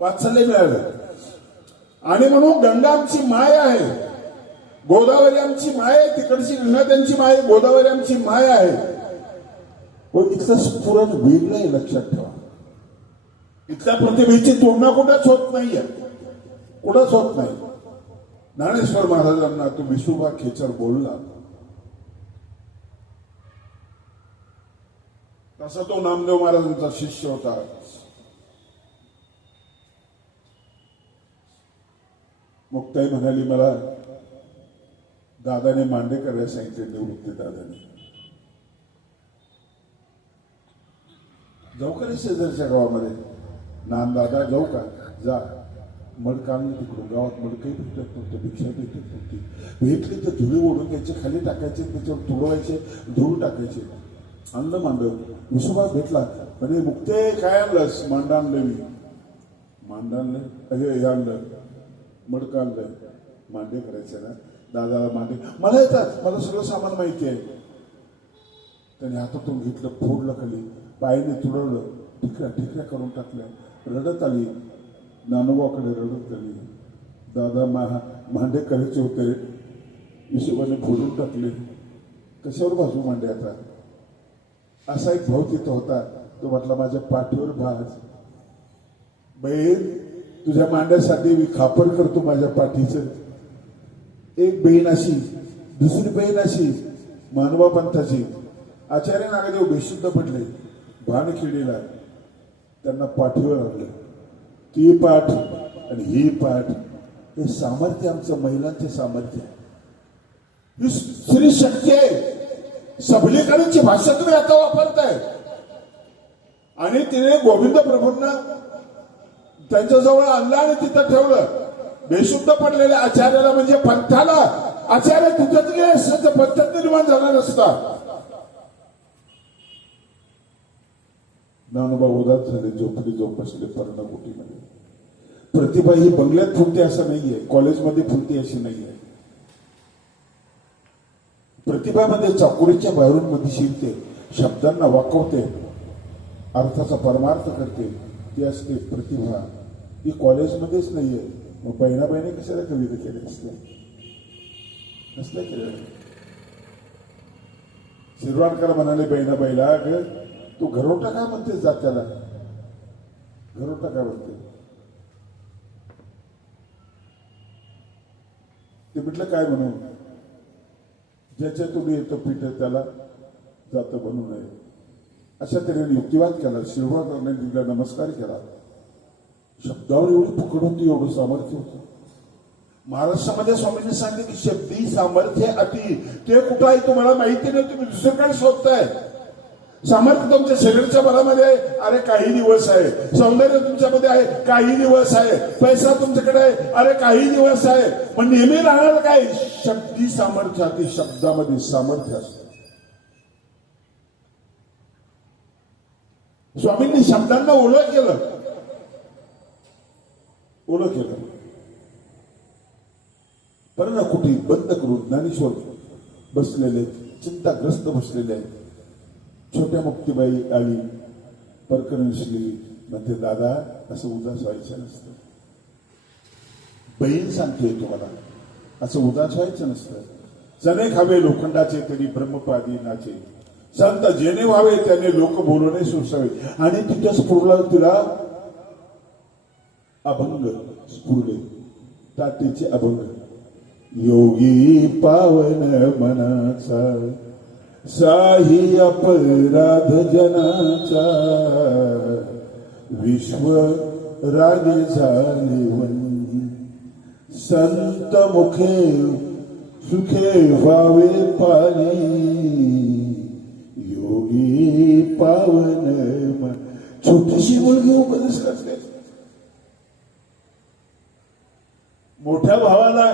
वात्सल्य मिळालं. आणि म्हणून गंगा आमची माय आहे, गोदावरी आमची माय आहे, तिकडची गंगा त्यांची माय आहे, गोदावरी आमची माय आहे. पण इथलं स्फुरण वेगळं आहे, लक्षात ठेवा. इथल्या प्रतिभेची तुलना कुठेच होत नाहीये, कुठंच होत नाही. ज्ञानेश्वर महाराजांना तो विसुबा खेचर बोलला तसा तो नामदेव महाराजांचा शिष्य होता. मुक्ताई म्हणाली, मला दादाने मांडे करायला सांगितले, निवृत्ती दादाने. जाऊ का रे शेजारच्या गावामध्ये? नान दादा जाऊ का? जा. मडक आणलं तिकडून, गावात मडकही भेटत नव्हतं, भिक्षा भेटत नव्हती. भेटली तर धुळे ओढून घ्यायचे, खाली टाकायचे, त्याच्यावर तुडवायचे, धूळ टाकायचे. आणलं मांडव, विसोबा भेटला, म्हणजे मुक्ते काय आणलंस? मांडा आणलं मी. मांडा आणलं, हे आणलं, मडकं आणलं, मांडे करायचे ना दादाला. मांडे मला येतात, मला सगळं सामान माहिती आहे. त्याने हातातून घेतलं, फोडलं खाली, पायाने तुडवलं, ठिकऱ्या ठिकऱ्या करून टाकल्या. रडत आली, ज्ञानोबाकडे रडत आली. दादा मांडे करायचे होते, विसोबाने फोडून टाकले, कशावर भाजू मांडे आता? असा एक भाऊ तिथं होता, तो म्हटला माझ्या पाठीवर भाज. बहीण तुझ्या मांड्यासाठी मी खापर करतो माझ्या पाठीचं. एक बहीण अशी, दुसरी बहीण अशी मानवा पंथाची. आचार्य नागदेव बेशुद्ध पडले भानखिडीला, त्यांना पाठीवर आणलं. ती पाठ आणि ही पाठ, हे सामर्थ्य आमचं महिलांचे सामर्थ्य आहे, ही स्त्री शक्ती आहे. सबलीकरणची भाषा तुम्ही आता वापरताय. आणि तिने गोविंद प्रभूंना त्यांच्याजवळ आणलं आणि तिथं ठेवलं. बेशुद्ध पडलेल्या आचार्याला, म्हणजे पंथाला, आचार्य तिथंच गेले असतं तर पंथ निर्माण झाला नसता. ज्ञानोबा उदास झाले, झोपडी झोप बसले पर्णकुटीमध्ये. प्रतिभा ही बंगल्यात फुलते असं नाहीये, कॉलेजमध्ये फुलते अशी नाहीये. प्रतिभामध्ये चाकोरीच्या बाहेरून मध्ये शिरते, शब्दांना वाकवते, अर्थाचा परमार्थ करते, ती असते प्रतिभा. ती कॉलेजमध्येच नाहीये. मग बहिणाबाईने कशाला कविता केली असते? नसल्या केलं. शिरवाडकर म्हणाले बहिणाबाईला, तू घरोटा काय म्हणते जात्याला? घरोटा काय म्हणते? ते म्हटलं काय म्हणू? ज्याच्या तुम्ही येतं पीठ त्याला जातं बनू नये. अशा तऱ्हेने युक्तिवाद केला. शिरवाडकरांनी तिला नमस्कार केला. शब्दावर एवढी पकड होती, एवढं सामर्थ्य होतं. महाराष्ट्रामध्ये स्वामींनी सांगितलं की शब्दी सामर्थ्य अति. ते कुठं आहे तुम्हाला माहिती नाही, तुम्ही दुसरीकडे शोधताय. सामर्थ्य तुमच्या शरीराच्या बलामध्ये आहे, अरे काही दिवस आहे. सौंदर्य तुमच्यामध्ये आहे, काही दिवस आहे. पैसा तुमच्याकडे आहे, अरे काही दिवस आहे. पण नेहमी राहणार काय? शब्दी सामर्थ्य अति. शब्दामध्ये सामर्थ्य असतं. स्वामींनी शब्दांना ओळख केलं, ओळख केलं. पण कुठे बंद करून ज्ञानेश्वर बसलेले, चिंताग्रस्त बसलेले आहेत. छोट्या मुक्तीबाई आली, प्रकरण शिकली. म्हणते दादा असं उदास व्हायचं नसतं. बहीण सांगते तुम्हाला, असं उदास व्हायचं नसतं. चणे खावे लोखंडाचे तरी ब्रह्मपादी नाचे. संत जेणे व्हावे त्याने लोक बोलणे सुसावे. आणि तिथं स्फुरला तिला अभंग स्फुरले, ताटेचे अभंग. योगी पावन मनाचा, साही अपराध जनाचा. विश्व रागे झाले वनी, संत मुखे सुखे व्हावे पाणी. योगी पावन मन. छोटीशी मुलगी उपदेश करते. मोठ्या भावाला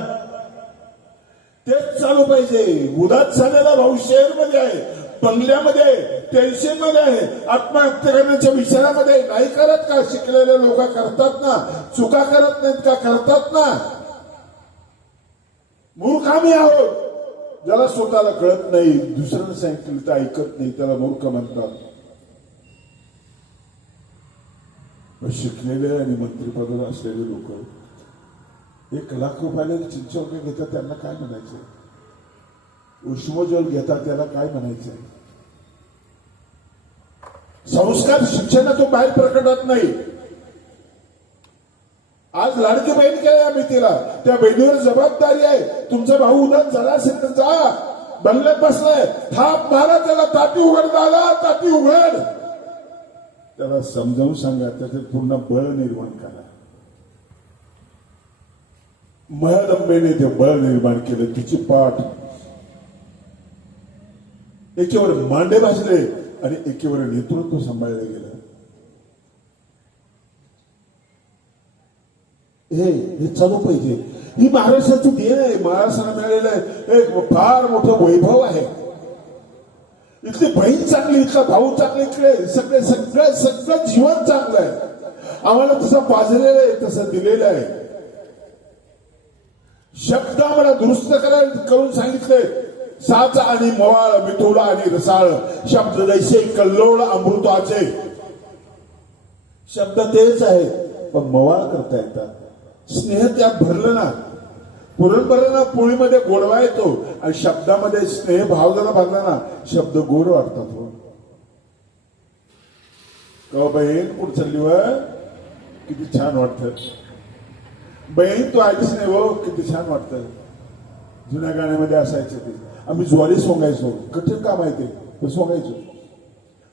तेच चालू पाहिजे. उदास झालेला भाऊ शेअरमध्ये आहे, बंगल्यामध्ये आहे, टेन्शन मध्ये आहे, आत्महत्या करण्याच्या विचारामध्ये नाही करत का? शिकलेले लोक करतात ना. चुका करत नाहीत का? करतात ना. मूर्ख आम्ही आहोत. ज्याला स्वतःला कळत नाही, दुसऱ्याने सांगितलं तर ऐकत नाही, त्याला मूर्ख म्हणतात. शिकलेले आणि मंत्रिपदावर असलेले लोक 1,00,000 रुपयाला चिंचोके घेतात, त्यांना काय म्हणायचं? उष्मजल घेतात, त्याला काय म्हणायचं? संस्कार शिक्षणातून बाहेर प्रकटत नाही. आज लाडकी बहीण केली आम्ही तिला, त्या बहिणीवर जबाबदारी आहे. तुमचा भाऊ उद्या झाला असेल तर जा, बंगल्यात बसलाय, थाप मारा त्याला, ताटी उघड दादा, ताटी उघड. त्याला समजावून सांगा, त्याच्यात पूर्ण बळ निर्माण करा. महदंबेने ते बळ निर्माण केलं. तिची पाठ एकेवर मांडे भाजले आणि एकेवर नेतृत्व सांभाळलं गेलं. हे चालू पाहिजे. ही महाराष्ट्राची देण आहे. महाराष्ट्राला मिळालेलं आहे एक फार मोठं वैभव आहे. इथली बहीण चांगली, इथला भाऊ चांगले, इकडे सगळे सगळं सगळं जीवन चांगलं आहे. आम्हाला तसं पाजलेलं आहे, तसं दिलेलं आहे. शब्द आम्हाला दुरुस्त करून सांगितले. साच आणि मवाळ, मिठोला आणि रसाळ, शब्द जैसे कल्लोळ अमृताचे. शब्द तेच आहे, पण मवाळ करता येतात. स्नेह त्यात भरलं ना, पुरण भरलं ना, पोळीमध्ये गोडवा येतो आणि शब्दामध्ये स्नेह भाव जरा भरला ना, शब्द गोड वाटतात. हो बहीण, कुठं चालली व? किती छान वाटत. बहीण तू आलीच नाही हो, किती छान वाटत. जुन्या गाण्यामध्ये असायचं ते, आम्ही ज्वारी सोंगायचो. कठीण काम आहे ते, सोंगायचो.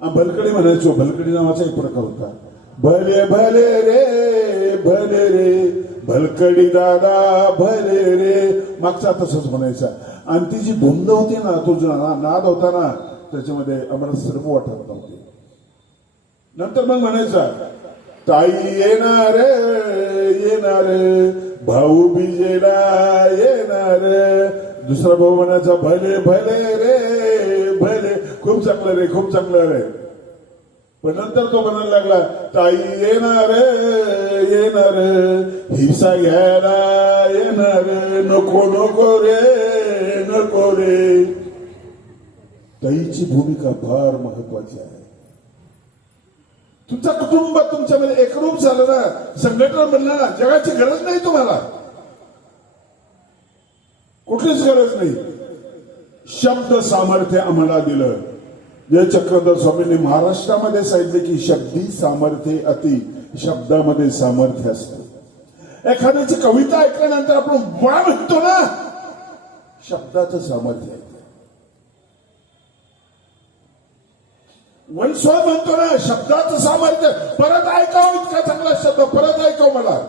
भलकडी म्हणायचो. भलकडी नावाचा एक प्रकार होता. भले भले रे, भले रे, भलकडी दादा भले रे. मागचा तसंच म्हणायचा. आणि ती जी धुंद होती ना, तो जो नाद होता ना, त्याच्यामध्ये आम्हाला सर्व वाटत नव्हते. नंतर मग म्हणायचा, ताई येणार येणार, भाऊ बीजेला येणार. दुसरा भाऊ म्हणायचा, भले भले रे भले, खूप चांगलं रे, खूप चांगलं रे. पण नंतर तो म्हणायला लागला, ताई येणार येणार, हिस्सा घ्यायला येणार. नको नको रे, नको रे. ताईची भूमिका फार महत्वाची आहे. तुमचं कुटुंब तुमच्यामध्ये एकरूप झालं ना, संघटन बनलं ना, जगाची गरज नाही तुम्हाला, कुठलीच गरज नाही. शब्द सामर्थ्य आम्हाला दिलं. जय चक्रधर स्वामींनी महाराष्ट्रामध्ये सांगितले की शब्दी सामर्थ्य अति, शब्दामध्ये सामर्थ्य असतं. एखाद्याची कविता ऐकल्यानंतर आपण वा म्हणतो ना, शब्दाचं सामर्थ्य आहे. वनस्व म्हणतो ना, शब्दाचं सामर्थ्य. परत ऐकावं, इतका चांगला शब्द परत ऐकावं मला.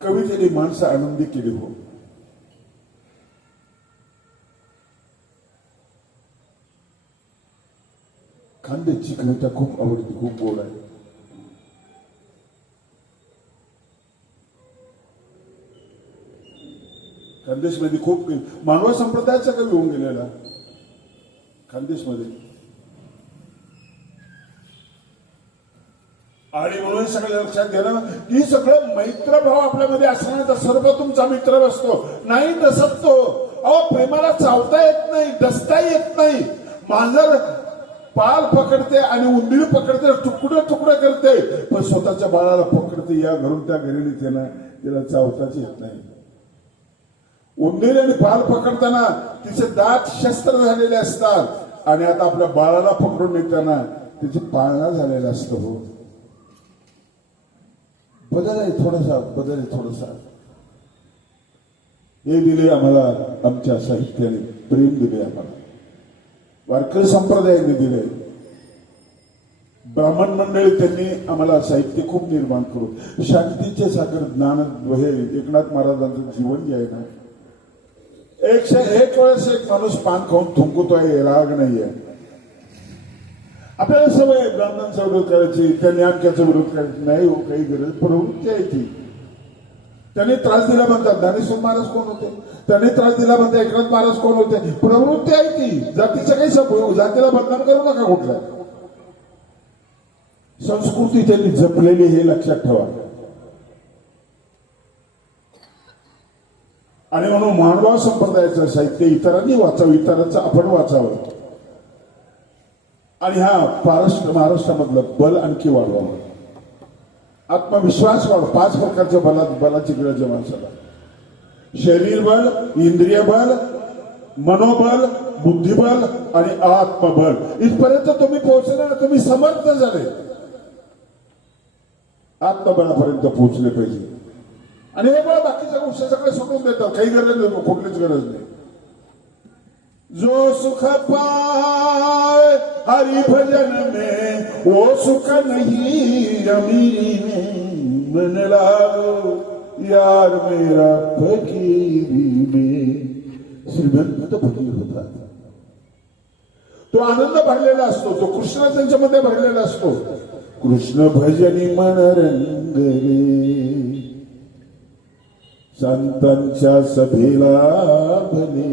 कवितेने माणसं आनंदी केली. हो, खानदेशची कविता खूप आवडते, खूप गोड आहे. खानदेशमध्ये खूप मानवा संप्रदायाचा कवी होऊन गेलेला खानदेशमध्ये. आणि म्हणून सगळं लक्षात घ्या की सगळं मैत्रभाव आपल्यामध्ये असणार तर सर्व तुमचा मित्र असतो. नाही डसत तो. अहो, प्रेमाला चावता येत नाही, डसता येत नाही. मांजर पाल पकडते आणि उंदीर पकडते, तुकडं तुकडं करते, पण स्वतःच्या बाळाला पकडते. या घरून त्या घरी नेते ना, तिला चावताच येत नाही. उंदीर आणि पाल पकडताना तिचे दात शस्त्र झालेले असतात आणि आता आपल्या बाळाला पकडून नेताना तिची पाळणा झालेला असतो. हो, बदल आहे थोडासा, बदल आहे थोडासा. हे दिले आम्हाला आमच्या साहित्याने, प्रेम दिले आम्हाला, वारकरी संप्रदायाने दिले, ब्राह्मण मंडळी त्यांनी आम्हाला साहित्य खूप निर्माण करून. शांतीचे सागर ज्ञान हे एकनाथ महाराजांचं जीवन जे आहे ना, 101 वेळेस एक माणूस पान खाऊन थुंकतोय, राग नाहीये. आपल्याला सवय ब्राह्मणांचा विरोध करायची, त्यांनी आमच्याचा विरोध करायची नाही. हो, काही गरज, प्रवृत्ती आहे ती. त्यांनी त्रास दिला म्हणतात ज्ञानेश्वर महाराज कोण होते, त्यांनी त्रास दिला म्हणतात एकनाथ महाराज कोण होते. प्रवृत्ती आहे ती. जातीचा काही संबंध, जातीला बदनाम करू नका. कुठला संस्कृती त्यांनी जपलेली, हे लक्षात ठेवा. आणि म्हणून मानवा संप्रदायाचं साहित्य इतरांनी वाचावं, इतरांचं आपण वाचावं आणि महाराष्ट्रामधलं बल आणखी वाढवावं, आत्मविश्वास वाढव. 5 प्रकारच्या बलाची गरज आहे माणसाला: शरीर बल, इंद्रिय बल, मनोबल, बुद्धिबल आणि आत्मबल. इथपर्यंत तुम्ही पोहोचले ना, तुम्ही समर्थ झाले. आत्मबळापर्यंत पोहोचले पाहिजे. आणि हे बळ बाकीच्या गोष्टी सगळे सोडून देतात, काही गरज नाही, कुठलीच गरज नाही. जो सुख पाए हरि भजन में वो सुख नहीं अमीरी में, मन लागो यार मेरा फकीरी में. श्रीमंत फकीर होतात. तो आनंद भरलेला असतो, तो कृष्ण त्यांच्यामध्ये भरलेला असतो. कृष्ण भजनी मन रंगले, संतांच्या सभेला भले.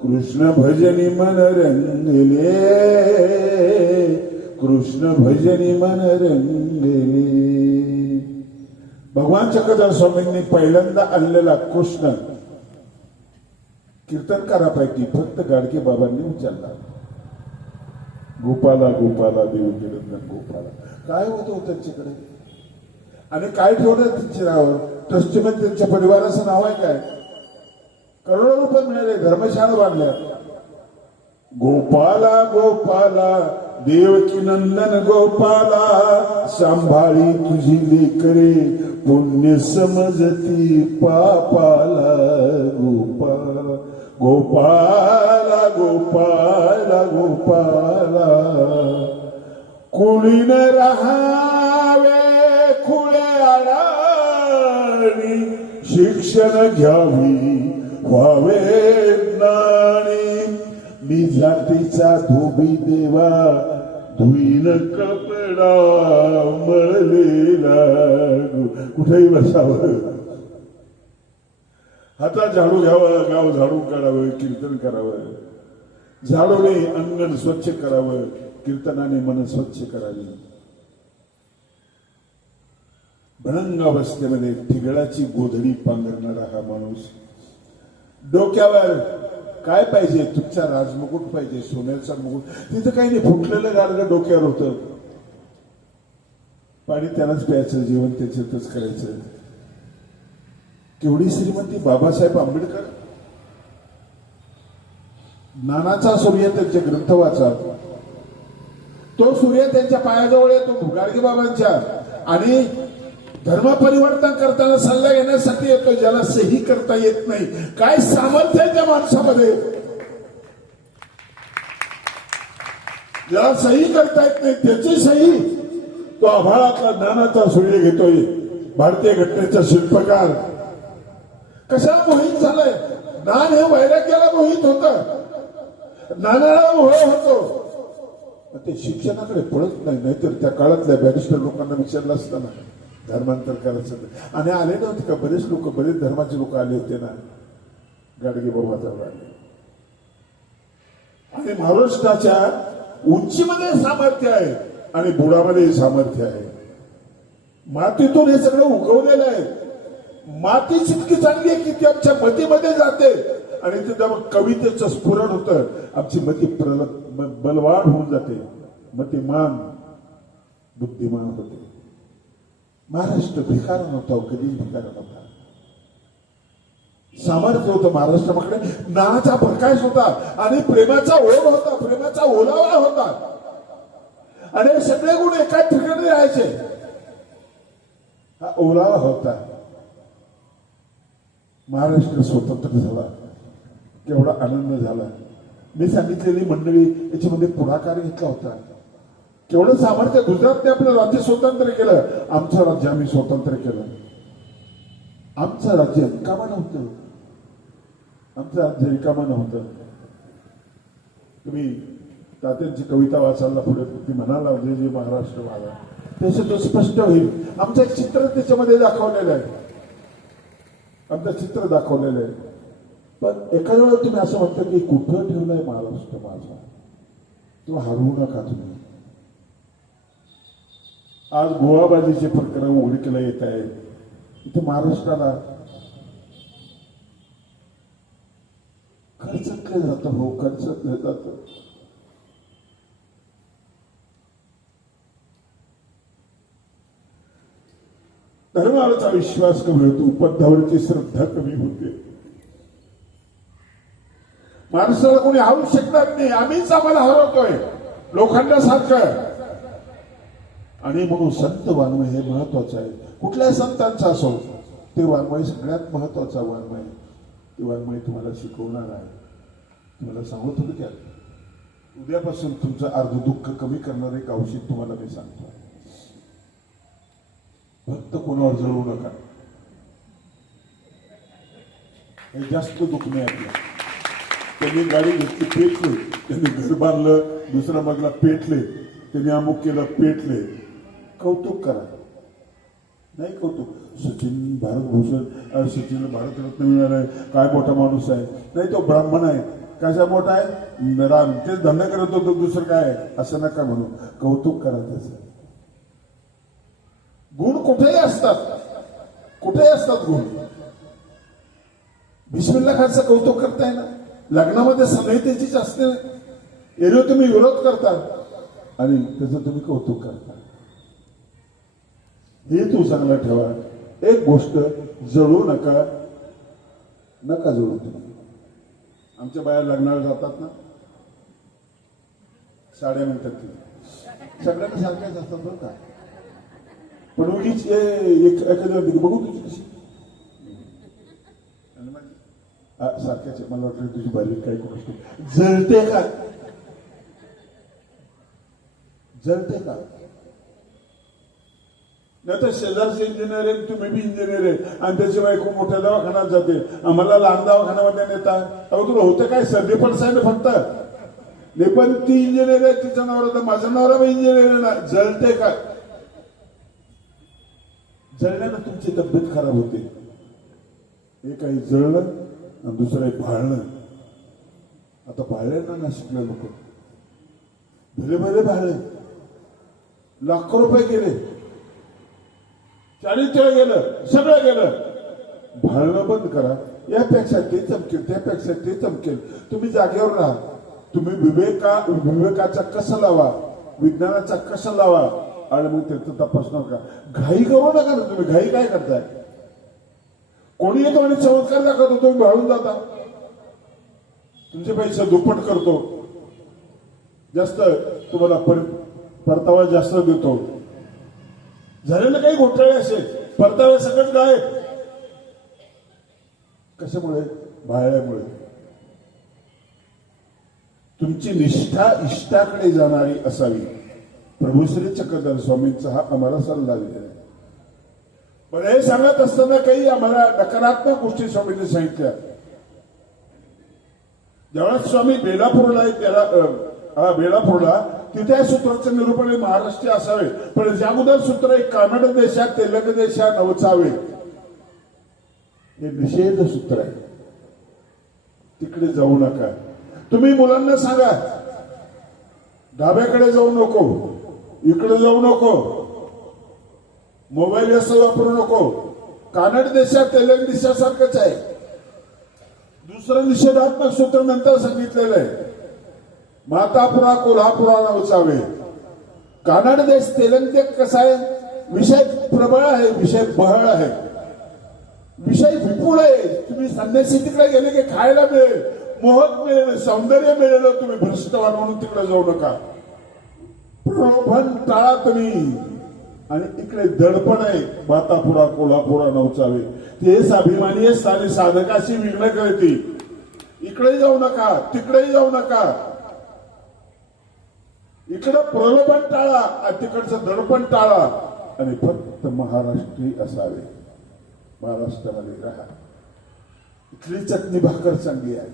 कृष्ण भजनी मन रंगले, कृष्ण भजनी मन रंगले. भगवान चक्रधर स्वामींनी पहिल्यांदा आणलेला कृष्ण कीर्तनकारापैकी फक्त गाडगे बाबांनी उचलला. गोपाला गोपाला देव गिरंदन गोपाला. काय होतं त्यांच्याकडे आणि काय ठेवलं त्यांच्या नावावर? ट्रस्टीमध्ये त्यांच्या परिवाराचं नाव आहे काय? करोडो रुपये मिळाले, धर्मशाळा बांधल्या. गोपाला गोपाला देवकी नंदन गोपाला, सांभाळी तुझी लेकरे पुण्य समजती पापाला. गोपाला गोपाला गोपाला गोपाला, कुळीन राहावे खुळे अडाणी, शिक्षण घ्यावी व्हावे ज्ञानी. मी जातीचा धोबी देवा, धुईन कपडा मळलेला. कुठेही बसावं, हातात झाडू घ्यावं, गाव झाडून काढावं, कीर्तन करावं. झाडूने अंगण स्वच्छ करावं, कीर्तनाने मन स्वच्छ करावी. भणंग अवस्थेमध्ये ठिगळाची गोधडी पांघरणारा हा माणूस. डोक्यावर काय पाहिजे? तुमचा राजमुकुट पाहिजे, सोन्याचा मुकुट. तिथं काही नाही, फुटलेलं गाडगं डोक्यावर होतं. पाणी त्यालाच प्यायचं, जेवण त्याच्यातच करायचं. केवढी श्रीमंती! बाबासाहेब आंबेडकर, ज्ञानाचा सूर्य त्यांचे ग्रंथ वाचा. तो सूर्य त्यांच्या पायाजवळ येतो, गाडगे बाबांच्या. आणि धर्म परिवर्तन करताना सल्ला घेण्यासाठी येतो, ज्याला सही करता येत नाही. काय सामर्थ्य आहे त्या माणसामध्ये! ज्याला सही करता येत नाही त्याची सही तो आभाळातला ज्ञानाचा सूर्य घेतोय. भारतीय घटनेचा शिल्पकार कशाला मोहित झालाय? ज्ञान हे वैराग्याला मोहित होतं, ज्ञानाला मोह होतो. ते शिक्षणाकडे पळत नाही. नाहीतर त्या काळातल्या बॅरिस्टर लोकांना विचारलं असतं ना, धर्मांतर करायचं. आणि आले नव्हते का बरेच लोक, बरेच धर्माचे लोक आले होते ना, गाडगे बाबाजवळ आले. आणि महाराष्ट्राच्या उंचीमध्ये सामर्थ्य आहे आणि बुडामध्ये सामर्थ्य आहे. मातीतून हे सगळं उगवलेलं आहे. माती इतकी चांगली आहे की ती आमच्या मतीमध्ये जाते आणि तिथं मग कवितेचं स्फुरण होतं. आमची मती बलवान होऊन जाते, मतिमान बुद्धिमान होते. महाराष्ट्र भिकार नव्हता, कधीच भिकार नव्हता. सामर्थ्य होतं महाराष्ट्राकडे, ज्ञानाचा प्रकाश होता आणि प्रेमाचा ओढ होता, प्रेमाचा ओलावा होता. आणि हे सगळे गुण एका ठिकाणी राहायचे. हा ओलावा होता. महाराष्ट्र स्वतंत्र झाला, केवढा आनंद झाला. मी सांगितलेली मंडळी याच्यामध्ये पुढाकार घेतला होता. केवढं सामर्थ्य! गुजरातने आपलं राज्य स्वतंत्र केलं, आमचं राज्य आम्ही स्वतंत्र केलं. आमचं राज्य रिकामं नव्हतं, आमचं राज्य रिकामं नव्हतं. तुम्ही तात्यांची कविता वाचायला पुढे ती म्हणाला, जे जे महाराष्ट्र माझा, त्याचं तो स्पष्ट होईल. आमचं एक चित्र त्याच्यामध्ये दाखवलेलं आहे, आमचं चित्र दाखवलेलं आहे. पण एखाद्या वेळेला तुम्ही असं म्हणता की कुठं ठेवलाय महाराष्ट्र माझा, तो हरवू नका तुम्ही. आज गोवाबाजीचे प्रकरण उघडकीला येत आहे. इथे महाराष्ट्राला खर्चटले जातं हो, खर्चटले जातं. धर्मावरचा विश्वास कमी होतो, पद्धावरची श्रद्धा कमी होते. माणसाला कोणी हरवू शकणार नाही, आम्हीच आम्हाला हरवतोय लोखंडासारखं. आणि म्हणून संत वाङ्मय हे महत्वाचं आहे. कुठल्याही संतांचा असो, ते वाङ्मय सगळ्यात महत्वाचा वाङ्मय. ते वाङ्मय तुम्हाला शिकवणार आहे. तुम्हाला सांगत होतो की उद्यापासून तुमचं अर्ध दुःख कमी करणारे एक औषध तुम्हाला मी सांगतो. फक्त कोणावर जळू नका. हे जास्त दुःख नाही आपलं. त्यांनी गाडी घेतली, पेटले. त्यांनी घर बांधलं, दुसरा मजला पेटले. त्यांनी अमुक केलं, पेटले. कौतुक करा. नाही कौतुक. सचिन भारतभूषण, सचिन भारतरत्न मिळालाय, काय मोठा माणूस आहे. नाही तो ब्राह्मण आहे. कशा मोठा आहे? राम तेच धंदा करत होतो, दुसरं काय आहे असं नका म्हणू. कौतुक करा त्याचं. गुण कुठेही असतात, कुठेही असतात गुण. बिस्मिल्ला खानचं कौतुक करताय ना, लग्नामध्ये संहितेचीच असते. एरवी तुम्ही विरोध करता आणि त्याचं तुम्ही कौतुक करता. हे तू चांगला ठेवा. एक गोष्ट, जळू नका. नका जळू तुम्ही. आमच्या बाया लग्नाला जातात ना, साड्या म्हणतात ती सगळ्यांना सारख्याच असतात बरं का. पण उगीच एखाद्या बघू तुझी कशी सारख्याच. मला वाटतं तुझी बारीक काही गोष्ट जळते का? जळते का? नाही तर शेजारचे इंजिनियर आहे, तुम्ही बी इंजिनियर आहे आणि त्याची बायको मोठ्या दवाखान्यात जाते, आम्हाला लहान दवाखान्यामध्ये नेता. अहो तुला होतं काय? सर्दी पडसाय ना फक्त. नाही पण ती इंजिनियर आहे, तिचा नवरा तर माझा नवरा बी इंजिनियर आहे ना. जळते का? जळल्यानं तुमची तब्येत खराब होते. एक आहे जळलं आणि दुसरं आहे भाळणं. आता भाळले ना नाशिकला लोक, भले भले भाळले, लाखो रुपये गेले, चारित्र्य गेलं, सगळं गेलं. भाळणं बंद करा. यापेक्षा ते चमकेल, त्यापेक्षा ते चमकेल. तुम्ही जागेवर राहा. तुम्ही विवेकाचा कसा लावा, विज्ञानाचा कसा लावा आणि मग त्याचं तपास नका. घाई करू नका ना तुम्ही. घाई काय करताय? कोणी येतो आणि चमत्कार दाखवतो, तुम्ही भाळून जाता. तुमचे पैसे दुप्पट करतो, जास्त तुम्हाला परतावा जास्त देतो. झालेलं काही घोटाळे असेल, परतावे सगळं गायब. कशामुळे? भाळल्यामुळे. तुमची निष्ठा इष्टाकडे जाणारी असावी. प्रभू श्री चक्रधर स्वामींचा हा आम्हाला सल्ला दिला आहे. पण हे सांगत असताना काही आम्हाला नकारात्मक गोष्टी स्वामींनी सांगितल्या. ज्यावेळेस स्वामी बेलापूरला बेलापूरला तिथे या सूत्राचं निरूपण महाराष्ट्रीय असावे, पण ज्याबद्दल सूत्र एक कानड देशात, तेलंग देशात नवचावे, हे निषेध सूत्र आहे. तिकडे जाऊ नका. तुम्ही मुलांना सांगा, डाब्याकडे जाऊ नको, इकडे जाऊ नको, मोबाईल असं वापरू नको. कानड देशात, तेलंग देशासारखंच आहे. दुसरं निषेधात्मक सूत्र नंतर सांगितलेलं आहे. मातापुरा कोल्हापुरा नवचावे. कानड देश, तेलंग देश कसा आहे? विषय प्रबळ आहे, विषय बहळ आहे, विषय विपुल आहे. तुम्ही संन्यासी तिकडे गेले की खायला मिळेल, मोहक मिळेल, सौंदर्य मिळेल. तुम्ही भ्रष्टवान म्हणून तिकडे जाऊ नका. प्रलोभन टाळा तुम्ही. आणि इकडे दडपण आहे. मातापुरा कोल्हापुरा नवचावे. तेच अभिमानी आहे, स्थानिक साधकाशी विघ्न करते. इकडे जाऊ नका, तिकडे जाऊ नका. इकडं प्रलोभन टाळा आणि तिकडचं दडपण टाळा आणि फक्त महाराष्ट्री असावे. महाराष्ट्रामध्ये राहा. इथली चटणी भाकर चांगली आहे.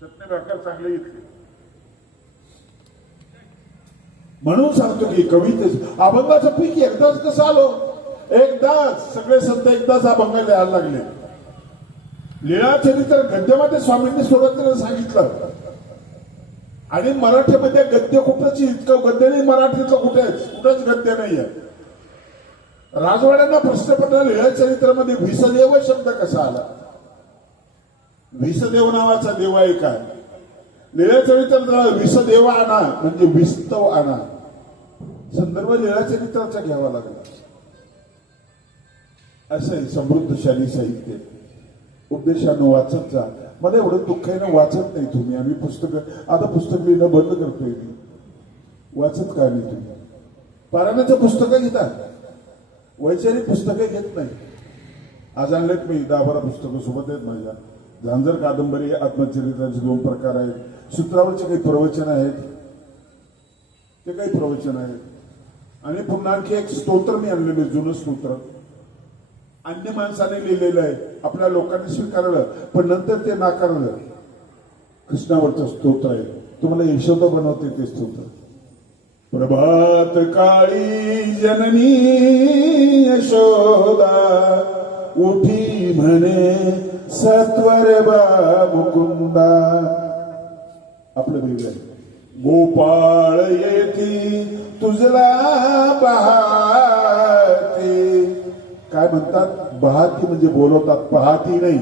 चटणी भाकर चांगली इथली. म्हणून सांगतो की कवितेच अभंगाचं पीक एकदाच कसं आलो? एकदाच. सगळे संत एकदाच अभंग लिहायला लागले. लीळाचरित्र गद्यामध्ये स्वामींनी सुरुवातीला सांगितलं. आणि मराठीमध्ये गद्य कुठंच इतकं गद्य नाही. मराठीचं कुठंच गद्य नाहीये. राजवाड्यांना प्रश्न पडला लीळाचरित्रामध्ये भिसदेव शब्द कसा आला? विषदेव नावाचा देव आहे का? लीळा चरित्रात विषदेव आणा म्हणजे विस्तव आणा संदर्भ लीळा चरित्राचा घ्यावा लागला. असं आहे समृद्धशाली साहित्य. उपदेशानं वाचत जा. मला एवढं दुःख आहे ना, वाचत नाही तुम्ही. आम्ही आता पुस्तक लिहिणं बंद करतोय मी. वाचत का नाही तुम्ही? पारायणाचं पुस्तकं घेतात, वैचारिक पुस्तकं घेत नाही. आज आणलेत मी 10-12 पुस्तकं सोबत आहेत माझ्या. झांजर कादंबरी, आत्मचरित्राचे 2 प्रकार आहेत. सूत्रावरचे काही प्रवचन आहेत, ते काही प्रवचन आहेत. आणि पुन्हा आणखी एक स्तोत्र मी आणलेलं, जुनं स्तोत्र अन्य माणसाने लिहिलेलं आहे. आपल्या लोकांनी स्वीकारलं पण नंतर ते नाकारलं. कृष्णावरचं स्तोत्र आहे. तुम्हाला यशोदा बनवते ते स्तोत्र. प्रभात काळी जननी यशोदा उठी म्हणे सत्वर बा मुकुंदा. आपलं वेगळं आहे. गोपाळ येती तुझला पाहते. काय म्हणतात? बहाती म्हणजे बोलवतात, पाहती नाही.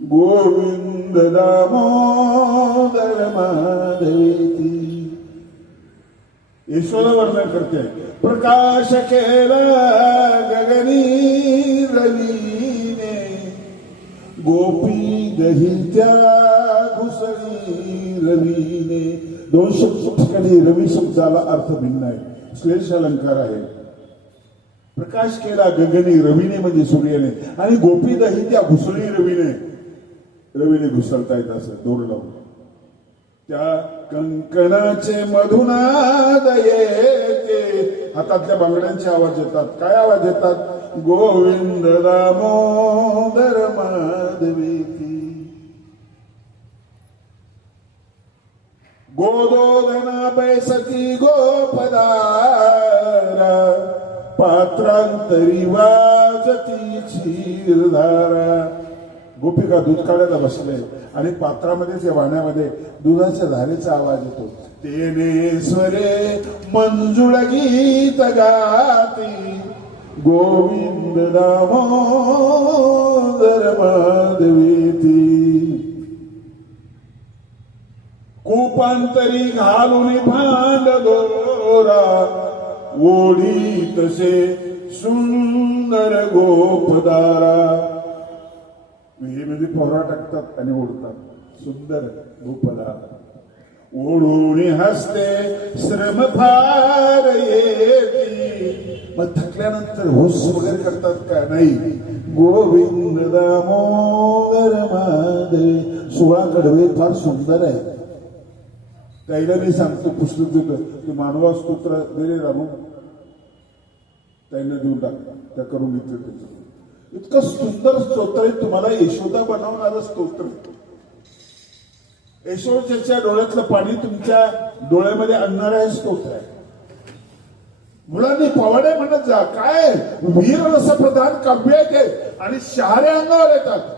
गोविंद दामोदर माधवेती. यशोदा वर्णन करते. प्रकाश केला गगनी रवीने गोपी दहित्या घुसळी रवीने. 200 ठिकाणी रवी शब्दाला अर्थ भिन्न आहे. श्लेष अलंकार आहे. प्रकाश केला गगनी रवीने म्हणजे सूर्याने, आणि गोपी दहित्या घुसळी रवीने. रवीने घुसळता येत असं दोर लावून. त्या कंकणाचे मधुनाद येते. हातातल्या बांगड्यांचे आवाज येतात. काय आवाज येतात? गोविंद दामोदर माधवेती. गोदोदना बैसती गोपदारा पात्रांतरी वाजती क्षीरधारा. गोपिका दूध काढायला बसले आणि पात्रामध्ये त्या वाण्यामध्ये दुधाच्या धारेचा आवाज येतो. तेने स्वरे मंजुळ गीत गाती गोविंद दामोदर माधवेती. कूपांतरी घालून भांड दोरा ओढी तसे सुंदर गोपदारा. विहिरीमध्ये पोहरा टाकतात आणि ओढतात. सुंदर गोपदारा. ओढून हसते श्रम फार येती. मग थकल्यानंतर हुस वगैरे करतात का? नाही. गोविंद दामोदर माधवे. 16 कडवे फार सुंदर आहे. त्याला मी सांगतो पुस्तक देतो ते मानवा स्तोत्र दिले राहून त्यांना देऊन टाकतात. त्या करून घेतलं त्याचं. इतकं सुंदर स्तोत्र आहे. तुम्हाला यशोदा बनवणारं स्तोत्र. यशोदेच्या डोळ्यातलं पाणी तुमच्या डोळ्यामध्ये आणणारं हे स्तोत्र आहे. मुलांनी पवाडे म्हणत जा. काय वीर रसप्रधान काव्य आहे ते. आणि शहारे अंगावर येतात.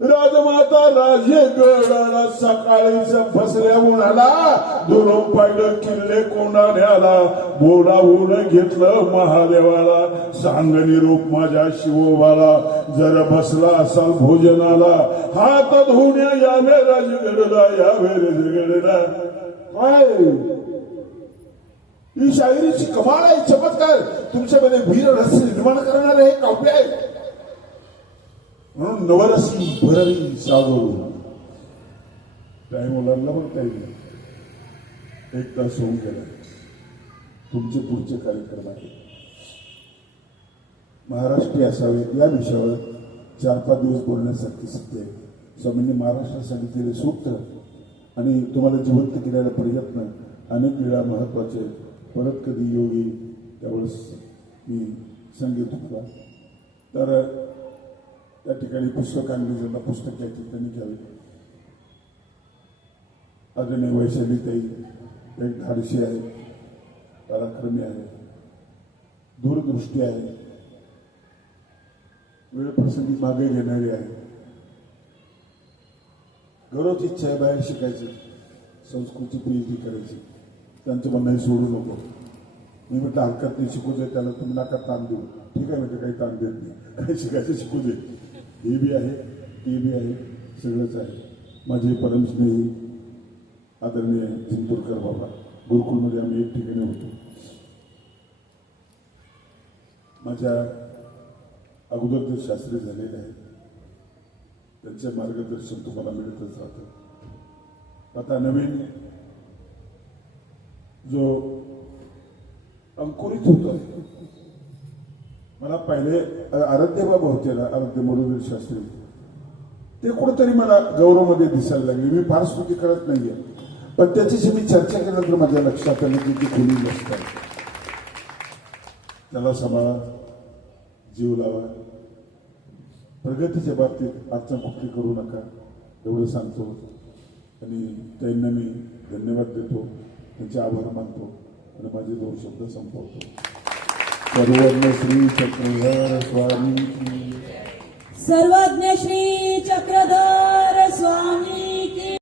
राजमाता राजेगडाला सकाळीच फसल्या उन्हाला दुरून पाहिलं किल्ले कोंडाण्याला. बोलावून घेतलं महादेवाला सांग निरूप माझ्या शिवोबाला. जर बसला असाल भोजनाला हात धुण्या यावे राजगडला यावे राजगडला. काय ही शाहिरीची कमाल आहे. चमत्कार. तुमच्यामध्ये वीर रस निर्माण करणार हे काव्य आहे. म्हणून नवरसी भरवी सागो. टाइम ओलांडला पण काही नाही. 1 तास होऊन गेला. तुमचे पुढचे कार्यक्रम आहे. महाराष्ट्रीय असावेत या विषयावर 4-5 दिवस बोलण्यासारखी सत्य आहे. स्वामींनी महाराष्ट्रासाठी केले सूत्र आणि तुम्हाला जिवंत केलेला प्रयत्न अनेक वेळा महत्वाचे. परत कधी योगी त्यावेळेस मी संगीत होता. तर त्या ठिकाणी पुस्तक आणली. ज्यांना पुस्तक घ्यायची त्यांनी घ्यावी. अजूनही वैशालीताई एक धाडशी आहे, पराक्रमी आहे, दूरदृष्टी आहे, वेळ प्रसंगी मागे घेणारी आहे. गौरवच इच्छा आहे बाहेर शिकायची, संस्कृती PhD करायची. त्यांचं म्हणणं सोडू नको. मी म्हटलं हरकत नाही, शिकू दे त्याला, तुम्ही नका ताण देऊ. ठीक आहे म्हणजे काही ताण देत नाही, काय शिकायचं शिकू दे. हे बी आहे ते बी आहे, सगळंच आहे. माझे परमस्नेही आदरणीय जिंतूरकर बाबा, गुरुकुलमध्ये आम्ही एक ठिकाणी होतो. माझ्या अगोदर जे शास्त्री झालेले आहेत त्यांचे मार्गदर्शन तुम्हाला मिळतच राहतं. आता नवीन जो अंकुरित होतो, मला पहिले आराध्य बाबा होते ना, आराध्य मुरुगन शास्त्री, ते कुठंतरी मला गौरवमध्ये दिसायला लागले. मी फार स्तुती करत नाहीये, पण त्याच्याशी मी चर्चा केल्यानंतर माझ्या लक्षात आलं की ती खुली गोष्ट आहे. त्याला सांभाळा, जीव लावा, प्रगतीच्या बाबतीत अडचण कुठली करू नका, एवढं सांगतो. आणि त्यांना मी धन्यवाद देतो, त्यांचे आभार मानतो आणि माझे 2 शब्द संपवतो. सर्वज्ञ श्री चक्रधर स्वामी, सर्वज्ञ श्री चक्रधर स्वामी